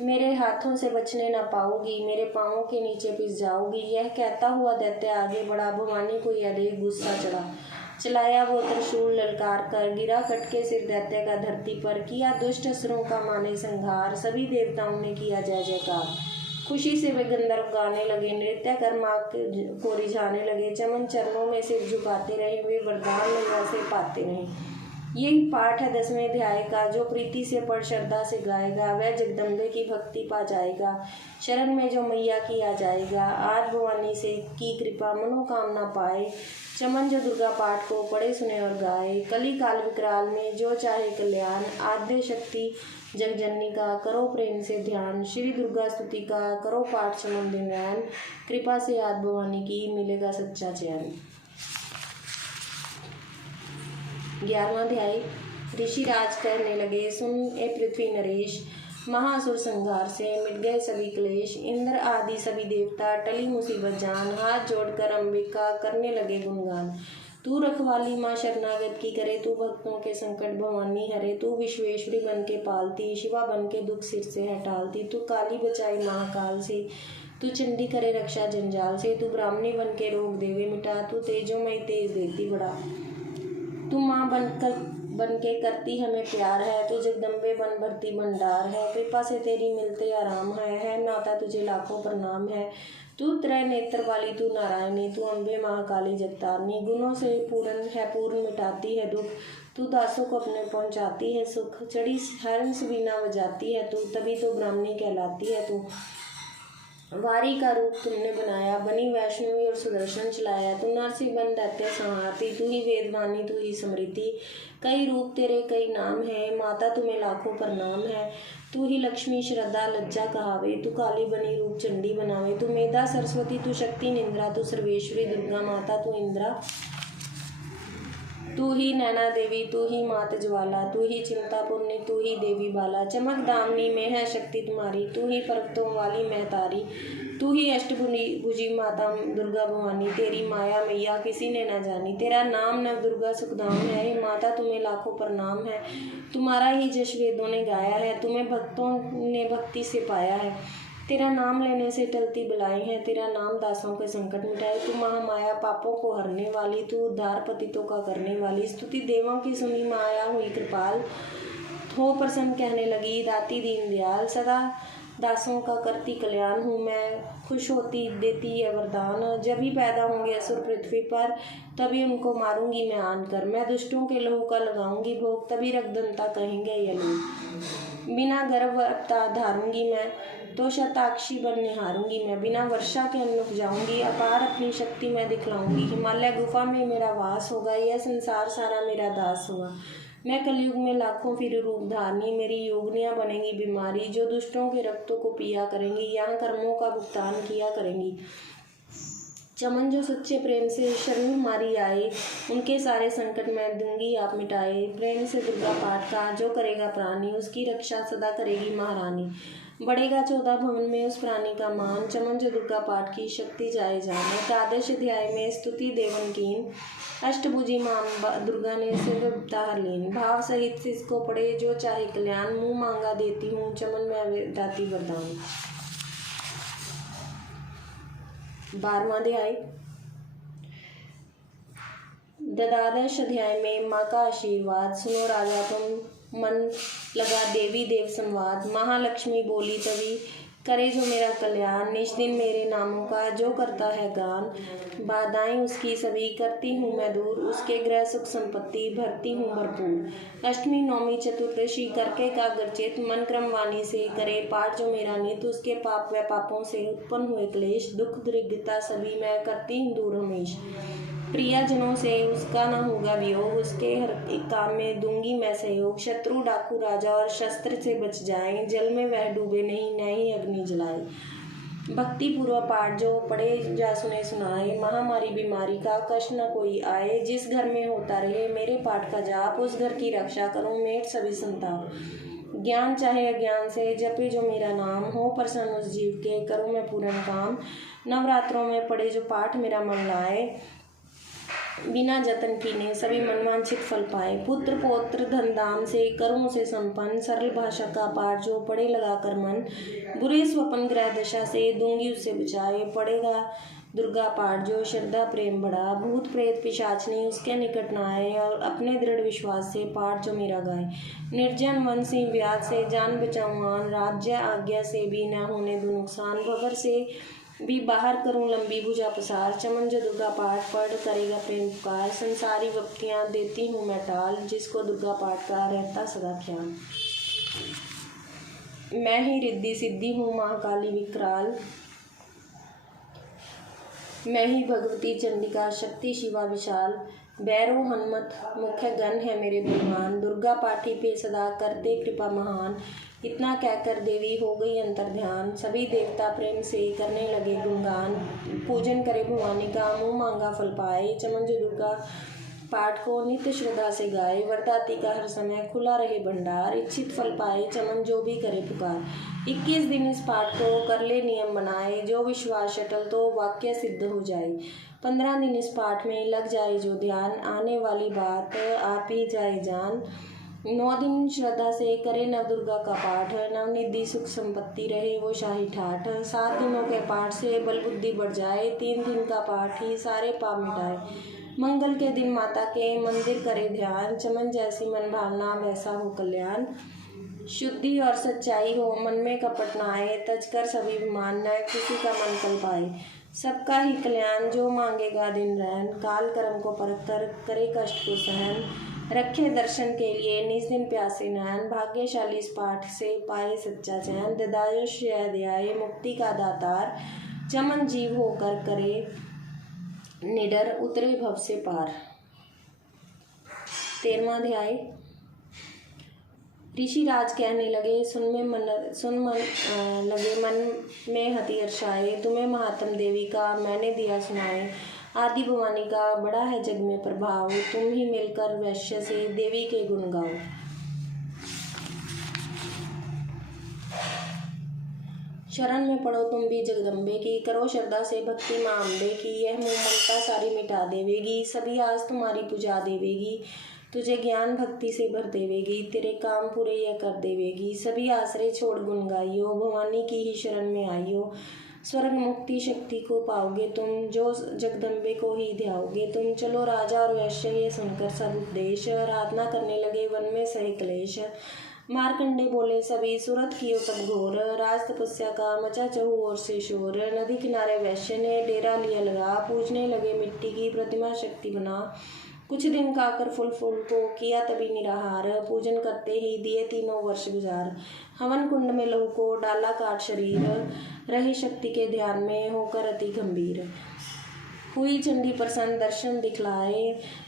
मेरे हाथों से बचने न पाओगी, मेरे पाँवों के नीचे पिस जाओगी। यह कहता हुआ दैत्य आगे बढ़ा, भवानी को यह देख गुस्सा चढ़ा। चलाया वो त्रिशूल ललकार कर, गिरा कटके सिर दैत्य का धरती पर। किया दुष्ट असुरों का माने संहार, सभी देवताओं ने किया जय जयकार। खुशी से वे गंधर्व गाने लगे, नृत्य कर माँ को रिझाने लगे। चमन चरणों में सिर झुकाते रहे, वे वरदान मैया से पाते रहे। यही पाठ है 10वें अध्याय का। जो प्रीति से पढ़ श्रद्धा से गाएगा वह जगदम्बे की भक्ति पा जाएगा। शरण में जो मैया की आ जाएगा, आज भवानी से की कृपा मनोकामना पाए। चमन जो दुर्गा पाठ को पढ़े सुने और गाए, कली काल विकराल में जो चाहे कल्याण। आद्य शक्ति जगजननी का करो प्रेम से ध्यान, श्री दुर्गा स्तुति का करो पाठ चमन दिन रैन। कृपा से आज भवानी की मिलेगा सच्चा चैन। 11वां अध्याय। ऋषिराज कहने लगे, सुन ए पृथ्वी नरेश, महासुर संहार से मिट गए सभी क्लेश। इंद्र आदि सभी देवता टली मुसीबत जान, हाथ जोड़कर अंबिका करने लगे गुणगान। तू रखवाली माँ शरणागत की करे, तू भक्तों के संकट भवानी हरे। तू विश्वेश्वरी बन के पालती, शिवा बन के दुख सिर से हटालती। तू काली बचाई महाकाल से, तू चंडी करे रक्षा जंजाल से। तू ब्राह्मणी बन के रोग देवे मिटा, तू तेजोमय तेज देती बड़ा। तू माँ बन के करती हमें प्यार है, तू जगदम्बे बन भरती भंडार है। कृपा से तेरी मिलते आराम है माता तुझे लाखों प्रणाम है। तू त्रय नेत्र वाली, तू नारायणी, तू अम्बे महाकाली जगतारनी। गुणों से पूर्ण है, पूर्ण मिटाती है दुख, तू दासों को अपने पहुँचाती है सुख। चढ़ी हंस बीना बजाती है तू, तभी तो ब्राह्मणी कहलाती है तू। वारी का रूप तुमने बनाया, बनी वैष्णवी और सुदर्शन चलाया। तू नरसी बन दैत्य संहारती, तू ही वेदवानी तू ही स्मृति। कई रूप तेरे कई नाम है, माता तुम्हें लाखों प्रणाम है। तू ही लक्ष्मी श्रद्धा लज्जा कहावे, तू काली बनी रूप चंडी बनावे। तू मेधा सरस्वती, तू शक्ति निंद्रा, तू सर्वेश्वरी दुर्गा माता, तू इंद्रा। तू ही नैना देवी, तू ही मात ज्वाला, तू ही चिंतापूर्णी, तू ही देवी बाला। चमक दामिनी में है शक्ति तुम्हारी, तू ही पर्वतों वाली महतारी। तू ही अष्टभुजी माता दुर्गा भवानी, तेरी माया मैया किसी ने न जानी। तेरा नाम नव दुर्गा सुखधाम है, हे माता तुम्हें लाखों प्रणाम है। तुम्हारा ही जश वेदों ने गाया है, तुम्हें भक्तों ने भक्ति से पाया है। तेरा नाम लेने से टलती बलाई है, तेरा नाम दासों के संकट मिटाए। तू महामाया पापों को हरने वाली, तू उद्धार पतितों का करने वाली। स्तुति देवों की सुनी माया हुई कृपाल, हो प्रसन्न कहने लगी दाती दीन दयाल। सदा दासों का करती कल्याण हूँ मैं, खुश होती देती है वरदान। जब भी पैदा होंगे असुर पृथ्वी पर, तभी उनको मारूंगी मैं आन कर। मैं दुष्टों के लहू का लगाऊंगी भोग, तभी रक्तदंता कहेंगे ये लोग। बिना गर्भ धारूंगी मैं, तो शताक्षी बन निहारूंगी मैं। बिना वर्षा के अन्न उपजाऊंगी, अपार अपनी शक्ति मैं दिखलाऊंगी। हिमालय गुफा में मेरा वास होगा, यह संसार सारा मेरा दास होगा। मैं कलयुग में लाखों फिर रूप धारनी, मेरी योगनियाँ बनेंगी बीमारी। जो दुष्टों के रक्तों को पिया करेंगी, यहाँ कर्मों का भुगतान किया करेंगी। चमन जो सच्चे प्रेम से शरण हमारी आए, उनके सारे संकट मैं दूंगी आप मिटाए। प्रेम से दुर्गा पाठ का जो करेगा प्राणी, उसकी रक्षा सदा करेगी महारानी। बढ़ेगा 14 भवन में उस प्राणी का मान, चमन जो दुर्गा पाठ की शक्ति जाए जान। एकादश अध्याय में स्तुति देवन कीन, अष्टभुजी मां दुर्गा ने सिर उतार लीन। भाव सहित इसको पढ़े जो चाहे कल्याण, मुँह मांगा देती हूँ चमन में दाती वरदान। 12वां अध्याय। द्वादश अध्याय में माँ का आशीर्वाद। सुनो राजा तुम, मन लगा देवी देव संवाद। महालक्ष्मी बोली तभी, करे जो मेरा कल्याण। निज दिन मेरे नामों का जो करता है गान, बाधाएं उसकी सभी करती हूँ मैं दूर। उसके गृह सुख संपत्ति भरती हूँ भरपूर। अष्टमी नौमी चतुर्दशी करके कागरचित, मन क्रम वाणी से करे पाठ जो मेरा नित। उसके पाप व पापों से उत्पन्न हुए क्लेश, दुख दरिद्रता सभी मैं करती हूँ दूर हमेश। प्रियजनों से उसका न होगा वियोग, उसके हर एक काम में दूंगी मैं सहयोग। शत्रु डाकू राजा और शस्त्र से बच जाएं, जल में वह डूबे नहीं, न ही अग्नि जलाए। भक्ति पूर्व पाठ जो पढ़े जा सुने सुनाए, महामारी बीमारी का कष्ट न कोई आए। जिस घर में होता रहे मेरे पाठ का जाप, उस घर की रक्षा करूं मेट सभी संताप। ज्ञान चाहे अज्ञान से जपे जो मेरा नाम, हो प्रसन्न उस जीव के करूं मैं पूर्ण काम। नवरात्रों में पढ़े जो पाठ मेरा मन लाए, बिना जतन कीने सभी मनवांछित फल पाए। पुत्र पौत्र धन दाम से करूं उसे संपन्न, सरल भाषा का पाठ जो पढ़े लगा कर मन। बुरे स्वपन ग्रह दशा से दूंगी उसे बचाए, पढ़ेगा दुर्गा पाठ जो श्रद्धा प्रेम बढ़ा, भूत प्रेत पिशाचनी उसके निकट न आए, और अपने दृढ़ विश्वास से पाठ जो मेरा गाए। निर्जन वन सिंह व्याध से जान बचाऊँगान, राज्य आज्ञा से भी न होने दूँ नुकसान, भंवर से भी बाहर करूं लंबी भुजा पसार। चमन जो दुर्गा पाठ पढ़ करेगा प्रेम पुकार, संसारी वक्तियाँ देती हूँ मैं टाल, जिसको दुर्गा पाठ का रहता सदा ख्याल। मैं ही रिद्धि सिद्धि हूँ महाकाली विकराल, मैं ही भगवती चंडिका शक्ति शिवा विशाल। भैरव हनुमत मुख्य गण है मेरे बलवान, दुर्गा पाठी पे सदा करते कृपा महान। इतना कहकर देवी हो गई अंतर ध्यान, सभी देवता प्रेम से करने लगे गुणगान। पूजन करे भवानी का मुँह मांगा फल पाए, चमन जो दुर्गा पाठ को नित्य श्रद्धा से गाए। वरदाती का हर समय खुला रहे भंडार, इच्छित फल पाए चमन जो भी करे पुकार। 21 दिन इस पाठ को कर ले नियम बनाए, जो विश्वास अटल तो वाक्य सिद्ध हो जाए। 15 दिन इस पाठ में लग जाए जो ध्यान, आने वाली बात आप ही जाए जान। 9 दिन श्रद्धा से करे नव दुर्गा का पाठ, नवनिधि सुख संपत्ति रहे वो शाही ठाठ। 7 दिनों के पाठ से बल बुद्धि बढ़ जाए, 3 दिन का पाठ ही सारे पाप मिटाए। मंगल के दिन माता के मंदिर करे ध्यान, चमन जैसी मन भावना वैसा हो कल्याण। शुद्धि और सच्चाई हो मन में कपट न आए, तजकर सभी विमान न किसी का मन कल पाए। सबका ही कल्याण जो मांगेगा दिन रहन, काल कर्म को परख कर करे कष्ट को सहन। रखे दर्शन के लिए निज दिन प्यासे नयन, भाग्यशाली इस पाठ से पाए सच्चा चैन। ददायुष दयाए मुक्ति का दातार, चमन जीव होकर करे निडर उतरे भव से पार। 13वां अध्याय। ऋषि राज कहने लगे सुन लगे मन में हति हर्षाए, तुम्हें महात्म देवी का मैंने दिया सुनाए। आदि भवानी का बड़ा है जग में प्रभाव, तुम ही मिलकर वैश्य से देवी के गुण गाओ। शरण में पड़ो तुम भी जगदम्बे की, करो श्रद्धा से भक्ति माँ अम्बे की। यह मुँह ममता सारी मिटा देवेगी, सभी आज तुम्हारी पूजा देवेगी। तुझे ज्ञान भक्ति से भर देवेगी, तेरे काम पूरे यह कर देवेगी। सभी आश्रय छोड़ गुण गाइयो, भवानी की ही शरण में आइयो। स्वर्ग मुक्ति शक्ति को पाओगे तुम, जो जगदम्बे को ही ध्याओगे तुम। चलो राजा और वैश्य ये सुनकर सब उपदेश, आराधना करने लगे वन में सहे क्लेश। मारकंडे बोले सभी सुरत कियो तब घोर, राज तपस्या का मचा चहु ओर से शोर। नदी किनारे वैश्य ने डेरा लिया लगा, पूजने लगे मिट्टी की प्रतिमा शक्ति बना। कुछ दिन खाकर फूल को किया तभी निराहार, पूजन करते ही दिए 3 वर्ष गुजार। हवन कुंड में लहू को डाला काट शरीर, रहे शक्ति के ध्यान में होकर अति गंभीर। हुई चंडी प्रसन्न दर्शन दिखलाए,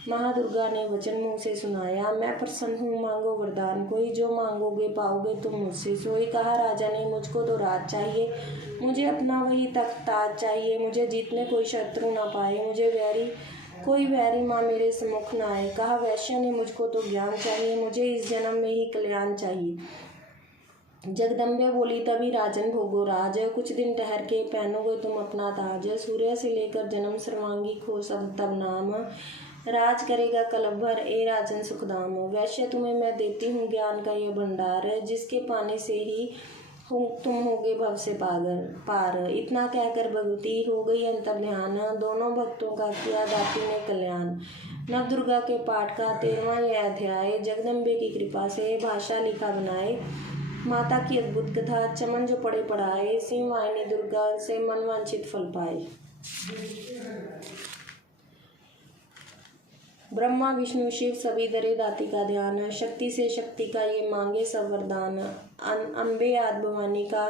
महादुर्गा ने वचन मुँह से सुनाया। मैं प्रसन्न हूँ मांगो वरदान कोई, जो मांगोगे पाओगे तुम मुझसे सोई। कहा राजा ने मुझको तो राज चाहिए, मुझे अपना वही तख्त ताज चाहिए। मुझे जीतने कोई शत्रु ना पाए, मुझे कोई वैरी माँ मेरे सम्मुख न आए। कहा वैश्य ने मुझको तो ज्ञान चाहिए, मुझे इस जन्म में ही कल्याण चाहिए। जगदम्बे बोली तभी राजन भोगो राज, कुछ दिन ठहर के पहनोगे तुम अपना ताज। सूर्य से लेकर जन्म सर्वांगी खो सब तब नाम, राज करेगा कलभ भर ए राजन सुखदाम। वैश्य तुम्हें मैं देती हूँ ज्ञान का ये भंडार, जिसके पाने से ही तुम होगे भव से पार। इतना कहकर भगवती हो गई अंतर्ध्यान, दोनों भक्तों का किया दाती ने कल्याण। नव दुर्गा के पाठ का 13वां यह अध्याय। जगदम्बे की कृपा से भाषा लिखा बनाए, माता की अद्भुत कथा चमन जो पढ़े पढ़ाए। सिंह वाहिनी दुर्गा से मनवांछित फल पाए। ब्रह्मा विष्णु शिव सभी दरे दाती का ध्यान, शक्ति से शक्ति का ये मांगे सब वरदान। अम्बे आदि भवानी का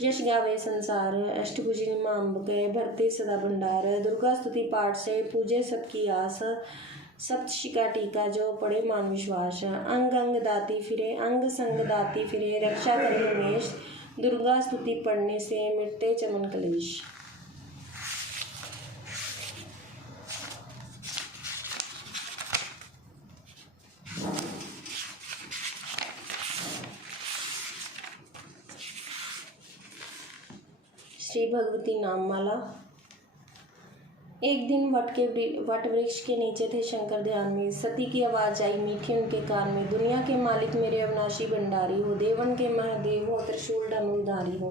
यश गावे संसार, अष्टभुजिनी माँ अम्ब गए भरते सदा भंडार। दुर्गा स्तुति पाठ से पूजे सबकी आस, सप्तशिका टीका जो पड़े मान विश्वास। अंग अंग दाती फिरे अंग संग दाती फिरे, रक्षा करे उमेश। दुर्गा स्तुति पढ़ने से मिटते चमन कलेश। श्री भगवती नाममाला। एक दिन वट वृक्ष के नीचे थे शंकर ध्यान में, सती की आवाज आई मीठी उनके कान में। दुनिया के मालिक मेरे अविनाशी भंडारी हो, देवन के महादेव हो, त्रिशूल धनुर्धारी हो।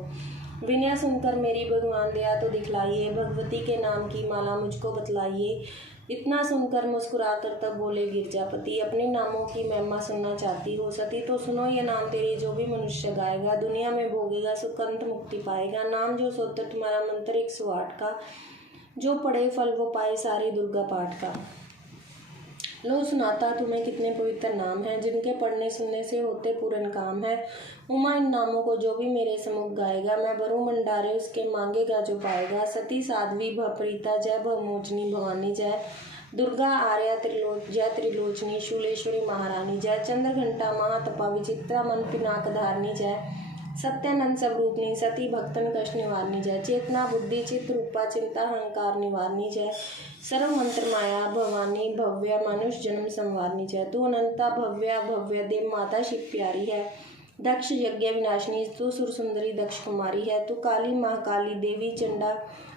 विनय सुनकर मेरी भगवान दया तो दिखलाइए, भगवती के नाम की माला मुझको बतलाइए। इतना सुनकर मुस्कुराकर तब बोले गिरजापति, अपने नामों की महिमा सुनना चाहती हो सती तो सुनो ये नाम तेरे जो भी मनुष्य गाएगा, दुनिया में भोगेगा सुख अंत मुक्ति पाएगा। नाम जो सोतर तुम्हारा मंत्र 108 का, जो पढ़े फल वो पाए सारे दुर्गा पाठ का। लो सुनाता तुम्हें कितने पवित्र नाम हैं, जिनके पढ़ने सुनने से होते पूर्ण काम है। उमा इन नामों को जो भी मेरे सम्मुख गाएगा, मैं भरूं भंडारे उसके मांगेगा जो पाएगा। सती साध्वी भवप्रीता जय भवमोचनी भवानी जय, दुर्गा आर्या जय त्रिलोचनी शूलेश्वरी महारानी जय, चंद्रघंटा महातपा विचित्रा मन पिनाक धारणी जय, सत्यानंद स्वरूपनी सती भक्तन कष्ट निवारणी जय, चेतना बुद्धि चित्त रूपा चिंता अहंकार निवारणी जय, सर्व मंत्र माया भवानी भव्या मनुष्य जन्म संवारणी जय। तू अनंता भव्या भव्य देव माता शिव प्यारी है, दक्ष यज्ञ विनाशिनी तू सुर सुंदरी दक्ष कुमारी है। तू काली महाकाली देवी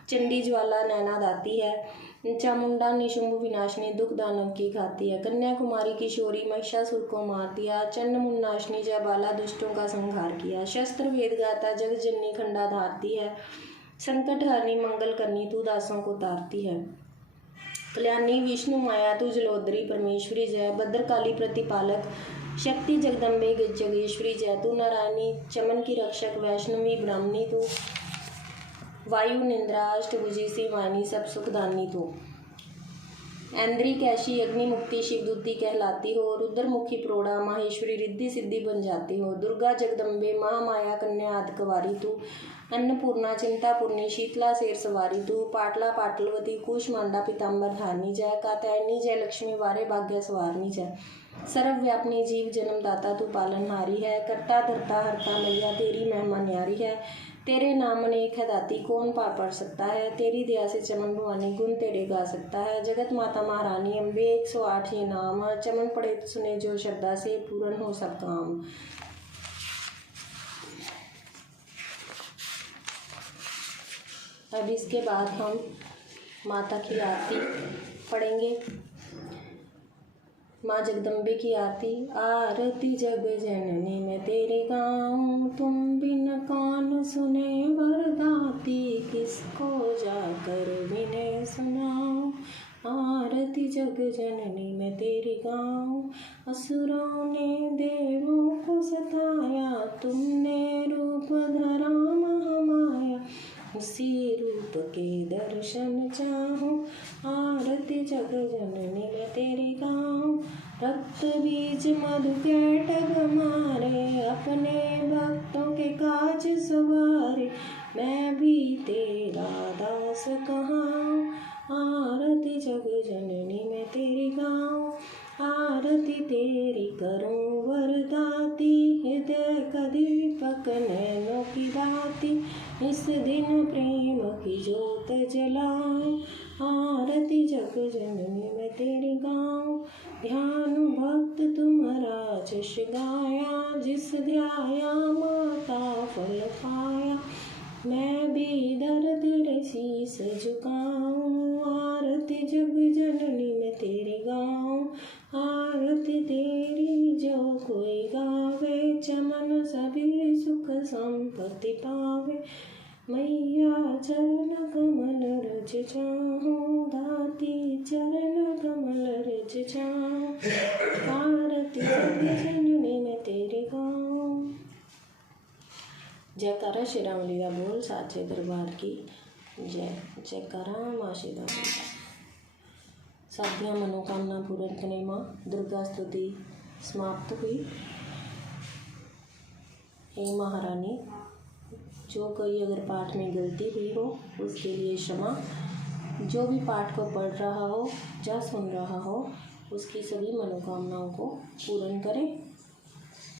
चंडी ज्वाला नैना दाती है, चामुंडा निशुंभ विनाशिनी दुख दानव की खाती है। कन्याकुमारी किशोरी महिषासुर को मार दिया, चंड मुन्नाशिनी जय बाला दुष्टों का संहार किया। शस्त्र वेद गाता जगत जननी खंडा धारती है, संकट हरनी मंगल करनी तू दासों को तारती है। कल्याणी विष्णु माया तू जलोदरी परमेश्वरी जय, भद्रकाली प्रतिपालक शक्ति जगदम्बे जगेश्वरी जय। तू नारायणी चमन की रक्षक वैष्णवी ब्राह्मणी तू, वायु निंद्रा अष्टभुजी सी वाणी सब सुखदानी तू। ऐन्द्री कैशी अग्नि मुक्ति शिवदूती कहलाती हो, रुद्रमुखी प्रोढ़ा माहेश्वरी रिद्धि सिद्धि बन जाती हो। दुर्गा जगदम्बे महामाया कन्या आदि कवारी तू, अन्नपूर्णा चिंतापूर्णी शीतला शेर सवारी तू, पाटला पाटलवती कुशमांडा पीताम्बर धारणी जय, कात्यायनी जय लक्ष्मी वारे भाग्य सवारनी जय, सर्वव्यापनी जीव जन्मदाता तू पालनहारी है, करता धरता हरता मैया तेरी महिमा न्यारी है। तेरे नाम अनेक है दाती कौन पार पढ़ सकता है, तेरी दया से चमन भवानी गुण तेरे गा सकता है। जगत माता महारानी अम्बे 108 ये नाम, चमन पढ़े तो सुने जो श्रद्धा से पूर्ण हो सब काम। अब इसके बाद हम माता की आरती पढ़ेंगे। माँ जगदम्बे की आरती। आरती जग जननी मैं तेरे गाऊं, तुम बिन कौन सुने वरदाती, किसको जाकर विनय सुनाऊं। आरती जग जननी मैं तेरी गाऊं, असुरों ने देवों को सताया, तुमने रूप धरा महामाया, उसी रूप के दर्शन चाहूं। आरती जग जननी मैं तेरी गाऊं, रक्त बीज मधु के टग मारे, अपने भक्तों के काज सवारे, मैं भी तेरा दास कहाऊं। आरती जग जननी मैं तेरी गाऊं, आरती तेरी करूं वरदाती, हृदय का दीपक नैनों की बाती, इस दिन प्रेम की ज्योत जलाऊं। आरती जग जननी मैं तेरी गाऊं, ध्यान भक्त तुम्हारा जश गाया, जिस ध्याया माता फल पाया, मैं भी दर तेरे शीस झुकाऊं। आरती जग जननी मैं तेरी गाऊं, आरती तेरी जो कोई गावे, चमन सभी सुख संपत्ति पावे, मैया चरण कमल रज चाहूं, दाती चरण कमल रज चाहूं। आरती जग जननी मैं तेरी गाऊं। जयकारा श्री राम लीला बोल साचे दरबार की जय। जयकारा माँ श्री राम लीला। साधियाँ मनोकामना पूर्ण करने माँ दुर्गा स्तुति समाप्त हुई। हे महारानी, जो कोई अगर पाठ में गलती हुई हो उसके लिए क्षमा, जो भी पाठ को पढ़ रहा हो या सुन रहा हो उसकी सभी मनोकामनाओं को पूर्ण करें।